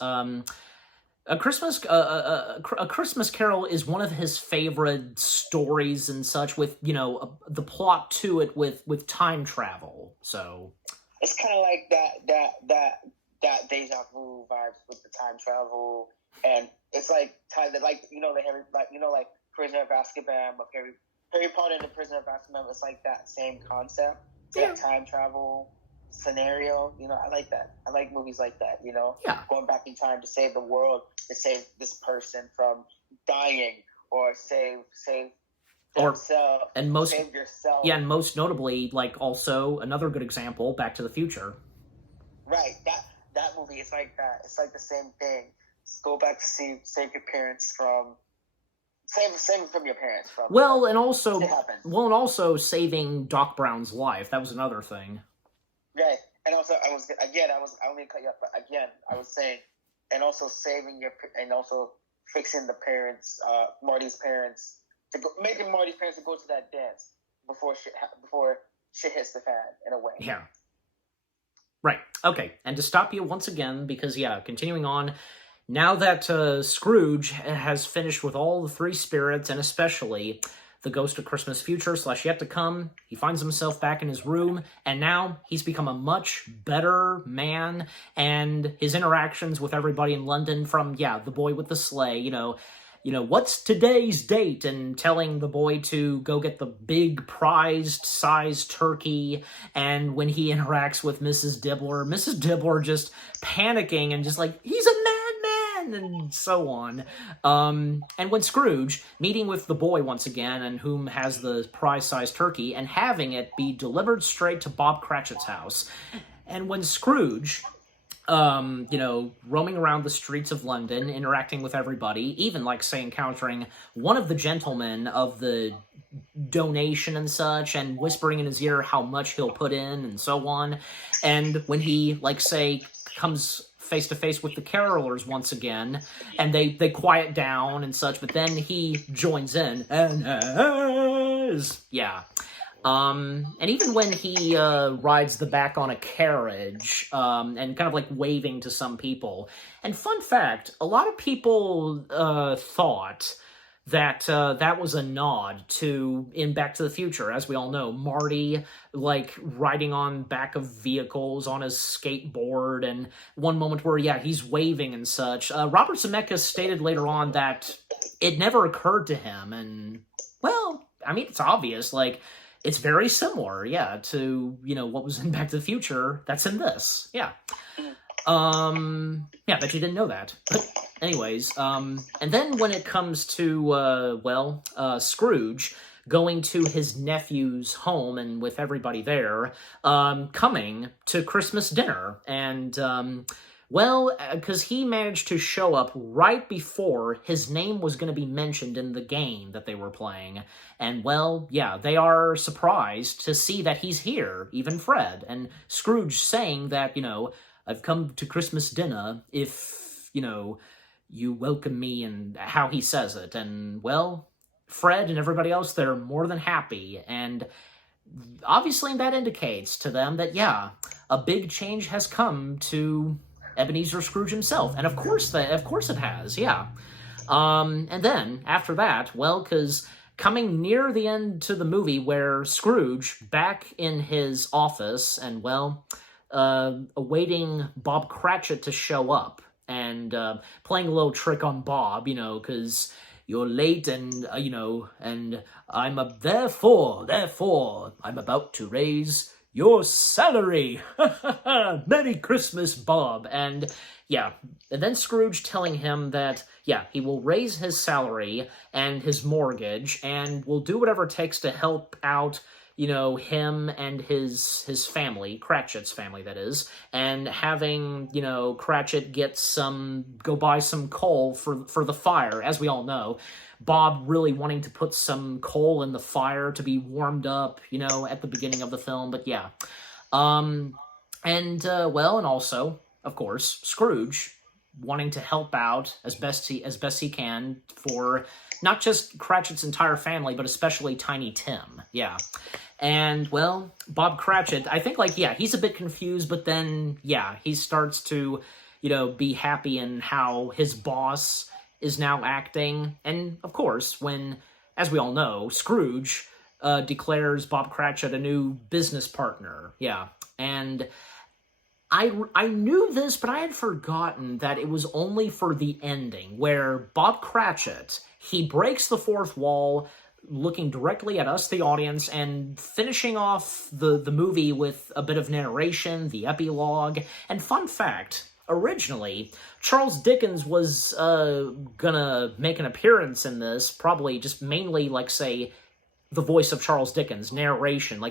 a Christmas Carol is one of his favorite stories and such, with the plot to it with time travel. So it's kind of like that deja vu vibes with the time travel, and it's like like Prisoner of Azkaban, of Harry Potter and the Prisoner of Azkaban. It's like that same concept. That time travel scenario, I like that. I like movies like that, going back in time to save the world, to save this person from dying, or save themselves, save yourself. Yeah, and most notably, like also another good example, Back to the Future. Right, that movie is like that. It's like the same thing. Just go back to save your parents from. Save from your parents. And also saving Doc Brown's life. That was another thing. Right, and also I only cut you off, but again, I was saying, and also and also fixing the parents, Marty's parents' making Marty's parents to go to that dance before shit hits the fan, in a way. Yeah. Right. Okay. And to stop you once again, because, yeah, continuing on, now that Scrooge has finished with all the three spirits, and especially the Ghost of Christmas Future / Yet to Come, he finds himself back in his room, and now he's become a much better man, and his interactions with everybody in London, from, yeah, the boy with the sleigh, you know, what's today's date? And telling the boy to go get the big prized-sized turkey. And when he interacts with Mrs. Dibbler just panicking and just like, he's a madman, and so on. And when Scrooge, meeting with the boy once again, and whom has the prize-sized turkey, and having it be delivered straight to Bob Cratchit's house. And when Scrooge, roaming around the streets of London, interacting with everybody, even, like, say, encountering one of the gentlemen of the donation and such, and whispering in his ear how much he'll put in, and so on. And when he, like, say, comes face to face with the carolers once again, and they quiet down and such, but then he joins in, and yeah. And even when he rides the back on a carriage, and kind of like waving to some people. And fun fact, a lot of people thought that that was a nod to, in Back to the Future, as we all know, Marty, like, riding on back of vehicles on his skateboard, and one moment where, yeah, he's waving and such. Robert Zemeckis stated later on that it never occurred to him, and, well, I mean, it's obvious, like, it's very similar, yeah, to, what was in Back to the Future that's in this, yeah. Yeah, bet you didn't know that. But anyways, and then when it comes to, Scrooge going to his nephew's home and with everybody there, coming to Christmas dinner, and, because he managed to show up right before his name was going to be mentioned in the game that they were playing. And, they are surprised to see that he's here, even Fred. And Scrooge saying that, I've come to Christmas dinner if, you welcome me, and how he says it. And, Fred and everybody else, they're more than happy. And obviously that indicates to them that, yeah, a big change has come to Ebenezer Scrooge himself. And of course it has, yeah. And then, after that, because coming near the end to the movie where Scrooge, back in his office, and, awaiting Bob Cratchit to show up, and playing a little trick on Bob, because you're late, and, and therefore, I'm about to raise your salary! Merry Christmas, Bob! And, yeah, and then Scrooge telling him that, yeah, he will raise his salary and his mortgage, and will do whatever it takes to help out, him and his family, Cratchit's family, that is, and having, Cratchit go buy some coal for the fire, as we all know. Bob really wanting to put some coal in the fire to be warmed up, at the beginning of the film, but yeah. And also, of course, Scrooge wanting to help out as best he can for not just Cratchit's entire family, but especially Tiny Tim, yeah. And, Bob Cratchit, I think, he's a bit confused, but then, yeah, he starts to, be happy in how his boss is now acting. And, of course, when, as we all know, Scrooge declares Bob Cratchit a new business partner, yeah. And I knew this, but I had forgotten that it was only for the ending, where Bob Cratchit, he breaks the fourth wall, looking directly at us, the audience, and finishing off the movie with a bit of narration, the epilogue. And fun fact, originally, Charles Dickens was gonna make an appearance in this, probably just mainly, say, the voice of Charles Dickens, narration.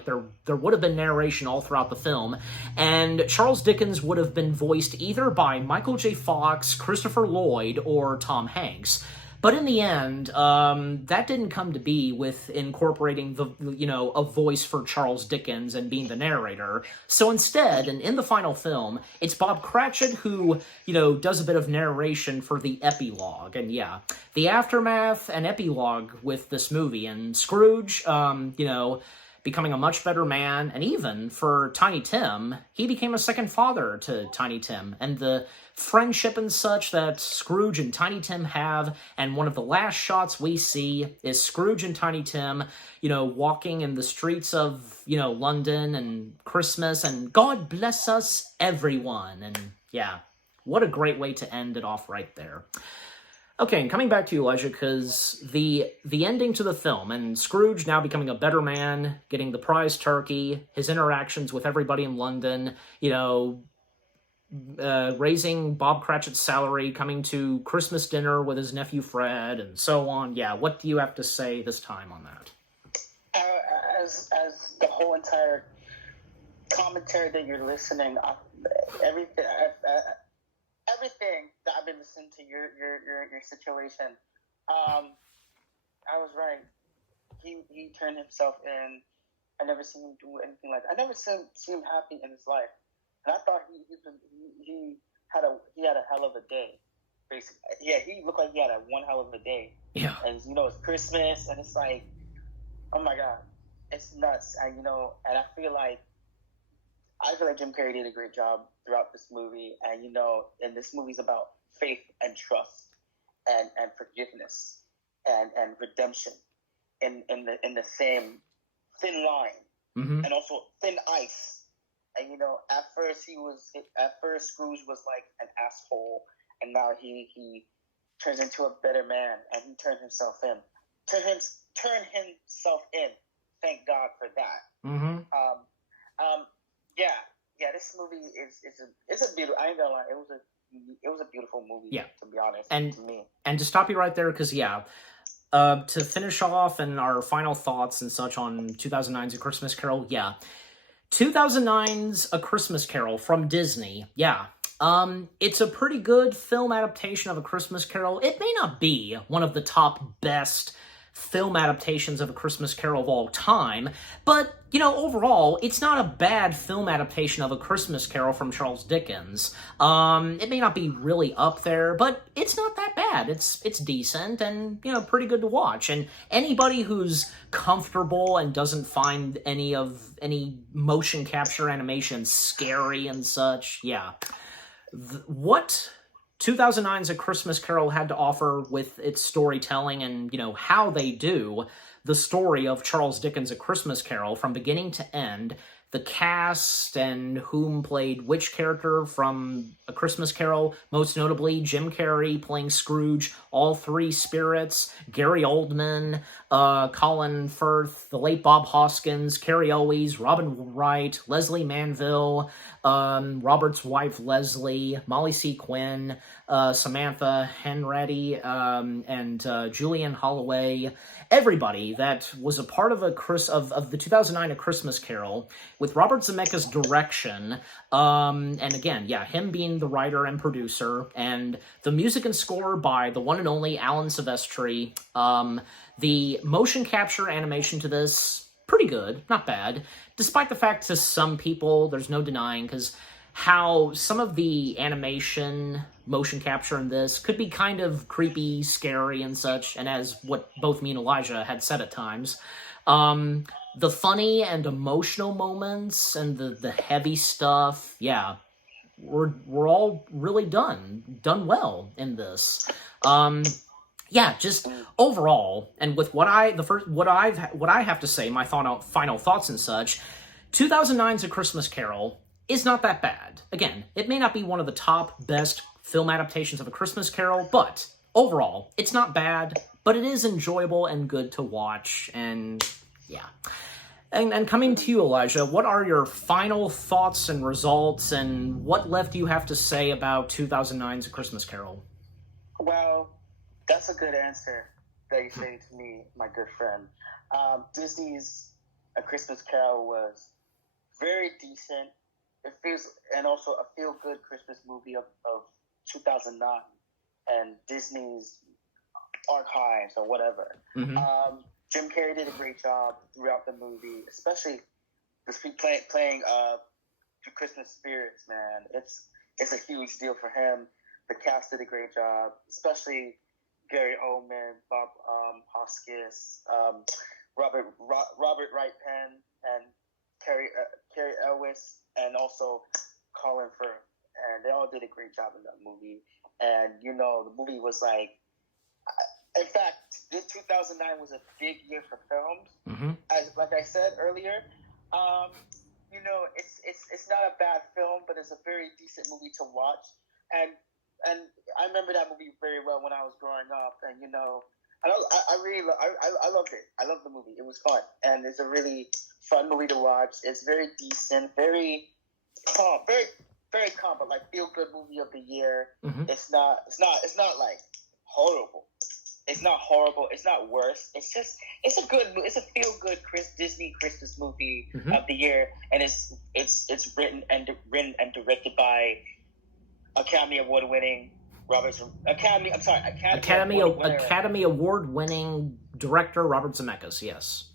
There would have been narration all throughout the film, and Charles Dickens would have been voiced either by Michael J. Fox, Christopher Lloyd, or Tom Hanks. But in the end, that didn't come to be with incorporating a voice for Charles Dickens and being the narrator. So instead, and in the final film, it's Bob Cratchit who, does a bit of narration for the epilogue. And yeah, the aftermath and epilogue with this movie, and Scrooge, becoming a much better man, and even for Tiny Tim, he became a second father to Tiny Tim, and the friendship and such that Scrooge and Tiny Tim have, and one of the last shots we see is Scrooge and Tiny Tim, walking in the streets of, London and Christmas, and God bless us, everyone, and yeah, what a great way to end it off right there. Okay, and coming back to you, Elijah, because the ending to the film, and Scrooge now becoming a better man, getting the prize turkey, his interactions with everybody in London, raising Bob Cratchit's salary, coming to Christmas dinner with his nephew Fred, and so on. Yeah, what do you have to say this time on that? As the whole entire commentary that you're listening, everything that I've been listening to your situation, I was right. He turned himself in. I never seen him do anything like that. I never seen him happy in his life, and I thought he had a hell of a day. Basically, yeah, he looked like he had one hell of a day. Yeah, and it's Christmas, and it's like, oh my God, it's nuts. And I feel like Jim Carrey did a great job throughout this movie, and this movie's about faith and trust, and forgiveness, and redemption, in the same thin line, mm-hmm. and also thin ice. And at first Scrooge was like an asshole, and now he turns into a better man, and he turned himself in. Thank God for that. Mm-hmm. Yeah. This movie is a beautiful. I ain't gonna lie, it was a beautiful movie. Yeah. To be honest, and to me. And to stop you right there, because to finish off and our final thoughts and such on 2009's A Christmas Carol, 2009's A Christmas Carol from Disney, it's a pretty good film adaptation of A Christmas Carol. It may not be one of the top best film adaptations of A Christmas Carol of all time, but, overall, it's not a bad film adaptation of A Christmas Carol from Charles Dickens. It may not be really up there, but it's not that bad. It's decent and, pretty good to watch. And anybody who's comfortable and doesn't find any motion capture animation scary and such, what 2009's A Christmas Carol had to offer with its storytelling and, how they do the story of Charles Dickens' A Christmas Carol from beginning to end, the cast and whom played which character from A Christmas Carol, most notably Jim Carrey playing Scrooge, all three spirits, Gary Oldman, Colin Firth, the late Bob Hoskins, Carrie Elwes, Robin Wright, Leslie Manville, Robert's wife Leslie, Molly C. Quinn, Samantha Henready, and Julian Holloway. Everybody that was a part of the 2009 A Christmas Carol, with Robert Zemeckis' direction, and again, him being the writer and producer, and the music and score by the one and only Alan Silvestri. The motion capture animation to this, pretty good, not bad, despite the fact to some people, there's no denying, because how some of the animation motion capture in this could be kind of creepy, scary, and such, and as what both me and Elijah had said at times, the funny and emotional moments and the heavy stuff, we're all really done well in this. Just overall, and with what I have to say, my final thoughts and such, 2009's A Christmas Carol is not that bad. Again, it may not be one of the top best film adaptations of A Christmas Carol, but overall, it's not bad, but it is enjoyable and good to watch, and And coming to you, Elijah, what are your final thoughts and results, and what left do you have to say about 2009's A Christmas Carol? Well, that's a good answer that you say to me, my good friend. Disney's A Christmas Carol was very decent. It feels, and also a feel-good Christmas movie of 2009. And Disney's archives or whatever. Mm-hmm. Jim Carrey did a great job throughout the movie, especially playing the Christmas spirits. Man, it's a huge deal for him. The cast did a great job, especially Gary Oldman, Bob Hoskins, Robert Wright Penn, and Carrie Elwes, and also Colin Firth, and they all did a great job in that movie. And the movie was like, in fact, this 2009 was a big year for films. Mm-hmm. Like I said earlier, it's not a bad film, but it's a very decent movie to watch. And I remember that movie very well when I was growing up, and I loved it. I loved the movie. It was fun, and it's a really fun movie to watch. It's very decent, very calm, very very calm, but like feel good movie of the year. Mm-hmm. It's not like horrible. It's not horrible. It's not worse. It's a feel good Disney Christmas movie mm-hmm. of the year, and it's written and directed by Academy Award winning Academy Award winning director Robert Zemeckis. Yes.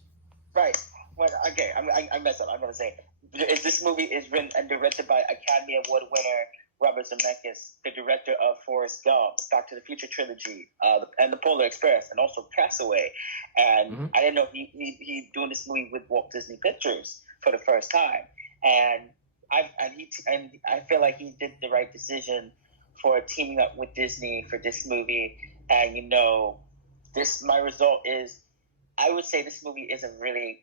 Right. Well, okay, I messed up. I'm gonna say this movie is written and directed by Academy Award winner Robert Zemeckis, the director of Forrest Gump, Back to the Future trilogy, and The Polar Express, and also Castaway. And mm-hmm. I didn't know he doing this movie with Walt Disney Pictures for the first time. And I feel like he did the right decision for teaming up with Disney for this movie. And my result is, I would say this movie is a really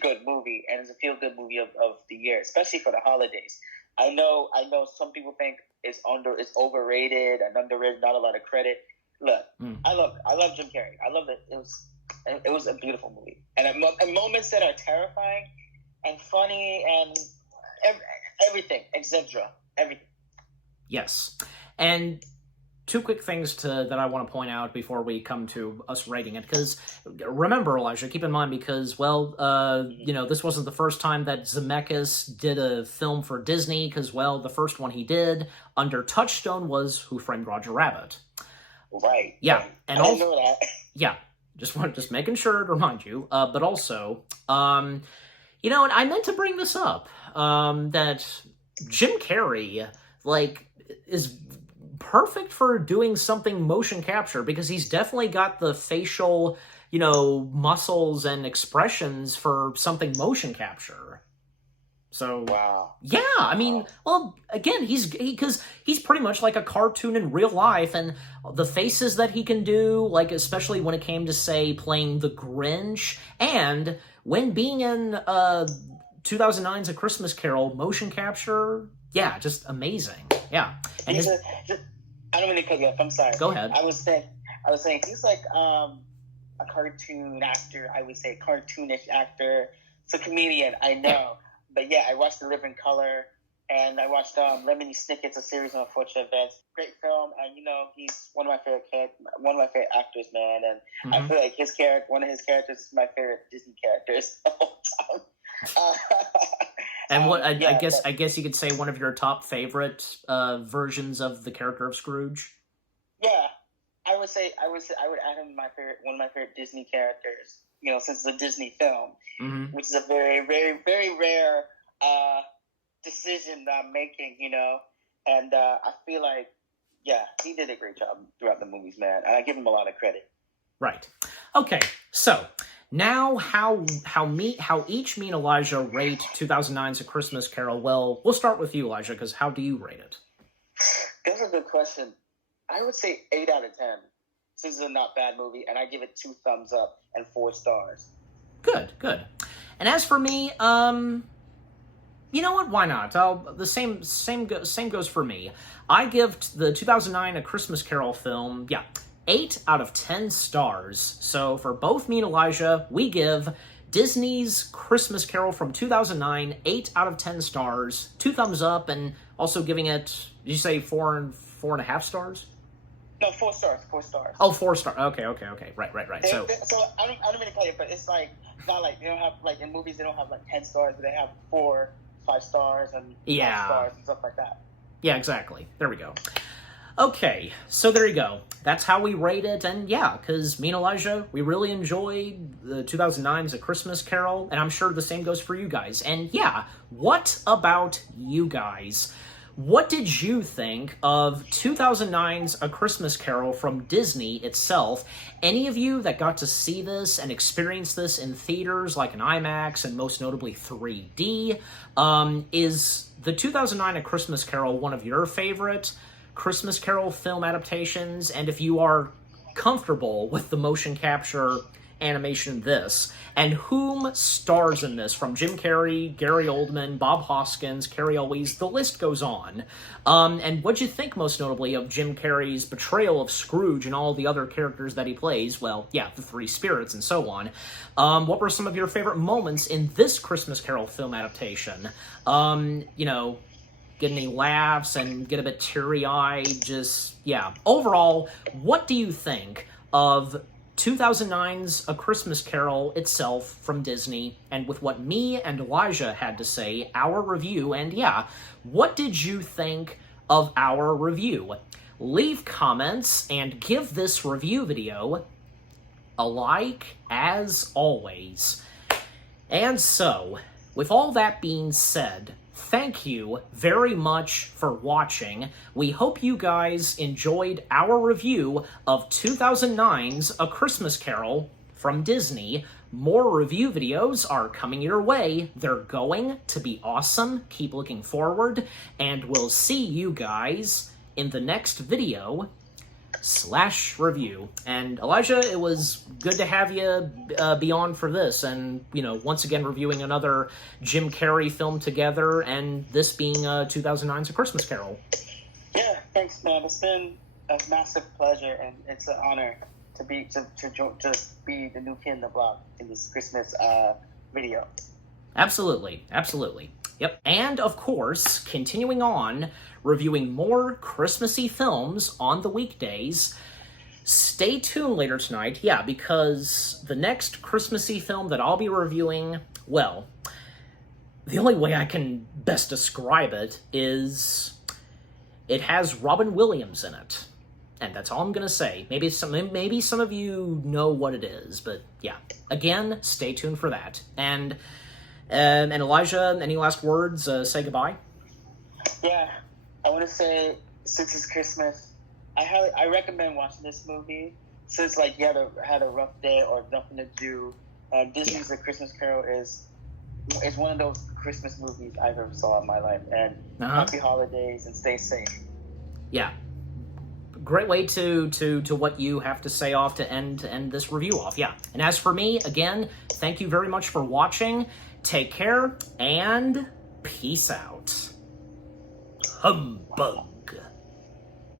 good movie, and it's a feel good movie of the year, especially for the holidays. I know some people think it's overrated and underrated, not a lot of credit. Look, I love Jim Carrey. I love it. It was a beautiful movie, and moments that are terrifying and funny and everything, etc. Everything. Yes, and two quick things that I want to point out before we come to us rating it, because remember, Elijah, keep in mind, because, this wasn't the first time that Zemeckis did a film for Disney, because, the first one he did under Touchstone was Who Framed Roger Rabbit. Right. Yeah, and I didn't know that. Yeah, just making sure to remind you, but also, and I meant to bring this up, that Jim Carrey, is perfect for doing something motion capture, because he's definitely got the facial, muscles and expressions for something motion capture. So, wow. Yeah, I mean, again, because he's pretty much like a cartoon in real life, and the faces that he can do, especially when it came to, say, playing the Grinch, and when being in 2009's A Christmas Carol, motion capture, yeah, just amazing. Yeah. And I don't mean to cut you off. I'm sorry. Go ahead. I was saying he's like a cartoon actor. I would say cartoonish actor. It's a comedian. I know, but yeah, I watched The Living Color, and I watched Lemony Snicket's A Series of Unfortunate Events. Great film, and he's one of my favorite actors, man. And I feel like one of his characters is my favorite Disney characters of all time. And I guess you could say one of your top favorite versions of the character of Scrooge. Yeah, I would add him one of my favorite Disney characters. Since it's a Disney film, mm-hmm. which is a very, very, very rare decision that I'm making. And I feel like, yeah, he did a great job throughout the movies, man. And I give him a lot of credit. Right. Okay. So. Now, how each me and Elijah rate 2009's A Christmas Carol? Well, we'll start with you, Elijah, because how do you rate it? That's a good question. I would say 8 out of 10. This is a not bad movie, and I give it 2 thumbs up and 4 stars. Good. And as for me, you know what? Why not? The same goes for me. I give the 2009 A Christmas Carol film, 8 out of 10 stars. So for both me and Elijah, we give Disney's Christmas Carol from 2009 8 out of 10 stars, 2 thumbs up, and also giving it, did you say 4.5 stars? No, 4 stars. 4 stars. Oh, 4 stars. Okay. Right. So I don't mean to call you, but it's not like they don't have, in movies they don't have 10 stars, but they have 4, 5 stars and 5 stars and stuff like that. Yeah, exactly. There we go. Okay, so there you go. That's how we rate it, and yeah, because me and Elijah, we really enjoyed the 2009's A Christmas Carol, and I'm sure the same goes for you guys. And yeah, what about you guys? What did you think of 2009's A Christmas Carol from Disney itself? Any of you that got to see this and experience this in theaters like an IMAX and most notably 3D? Is the 2009 A Christmas Carol one of your favorite Christmas Carol film adaptations? And if you are comfortable with the motion capture animation this, and whom stars in this, from Jim Carrey, Gary Oldman, Bob Hoskins, Carrie Elwes, the list goes on. And what'd you think, most notably, of Jim Carrey's portrayal of Scrooge and all the other characters that he plays? Well, yeah, the three spirits and so on. What were some of your favorite moments in this Christmas Carol film adaptation? You know, get any laughs and get a bit teary-eyed, just, yeah. Overall, what do you think of 2009's A Christmas Carol itself from Disney, and with what me and Elijah had to say, our review, and yeah, what did you think of our review? Leave comments and give this review video a like, as always. And so, with all that being said, thank you very much for watching. We hope you guys enjoyed our review of 2009's A Christmas Carol from Disney. More review videos are coming your way. They're going to be awesome. Keep looking forward, and we'll see you guys in the next video / review. And Elijah, it was good to have you be on for this, and, you know, once again reviewing another Jim Carrey film together, and this being 2009's A Christmas Carol. Yeah, thanks, man. It's been a massive pleasure, and it's an honor to just be the new kid in the block in this Christmas video. Absolutely, absolutely. Yep. And of course, continuing on, reviewing more Christmassy films on the weekdays. Stay tuned later tonight, yeah, because the next Christmassy film that I'll be reviewing, well, the only way I can best describe it is it has Robin Williams in it. And that's all I'm gonna say. Maybe some of you know what it is, but yeah. Again, stay tuned for that. And Elijah, any last words? Say goodbye. Yeah, I want to say, since it's Christmas, I recommend watching this movie. Since like you had a rough day or nothing to do, Disney's A Christmas Carol is one of those Christmas movies I've ever saw in my life. And happy holidays and stay safe. Yeah. Great way to what you have to say off to end this review off, yeah. And as for me, again, thank you very much for watching. Take care, and peace out. Humbug.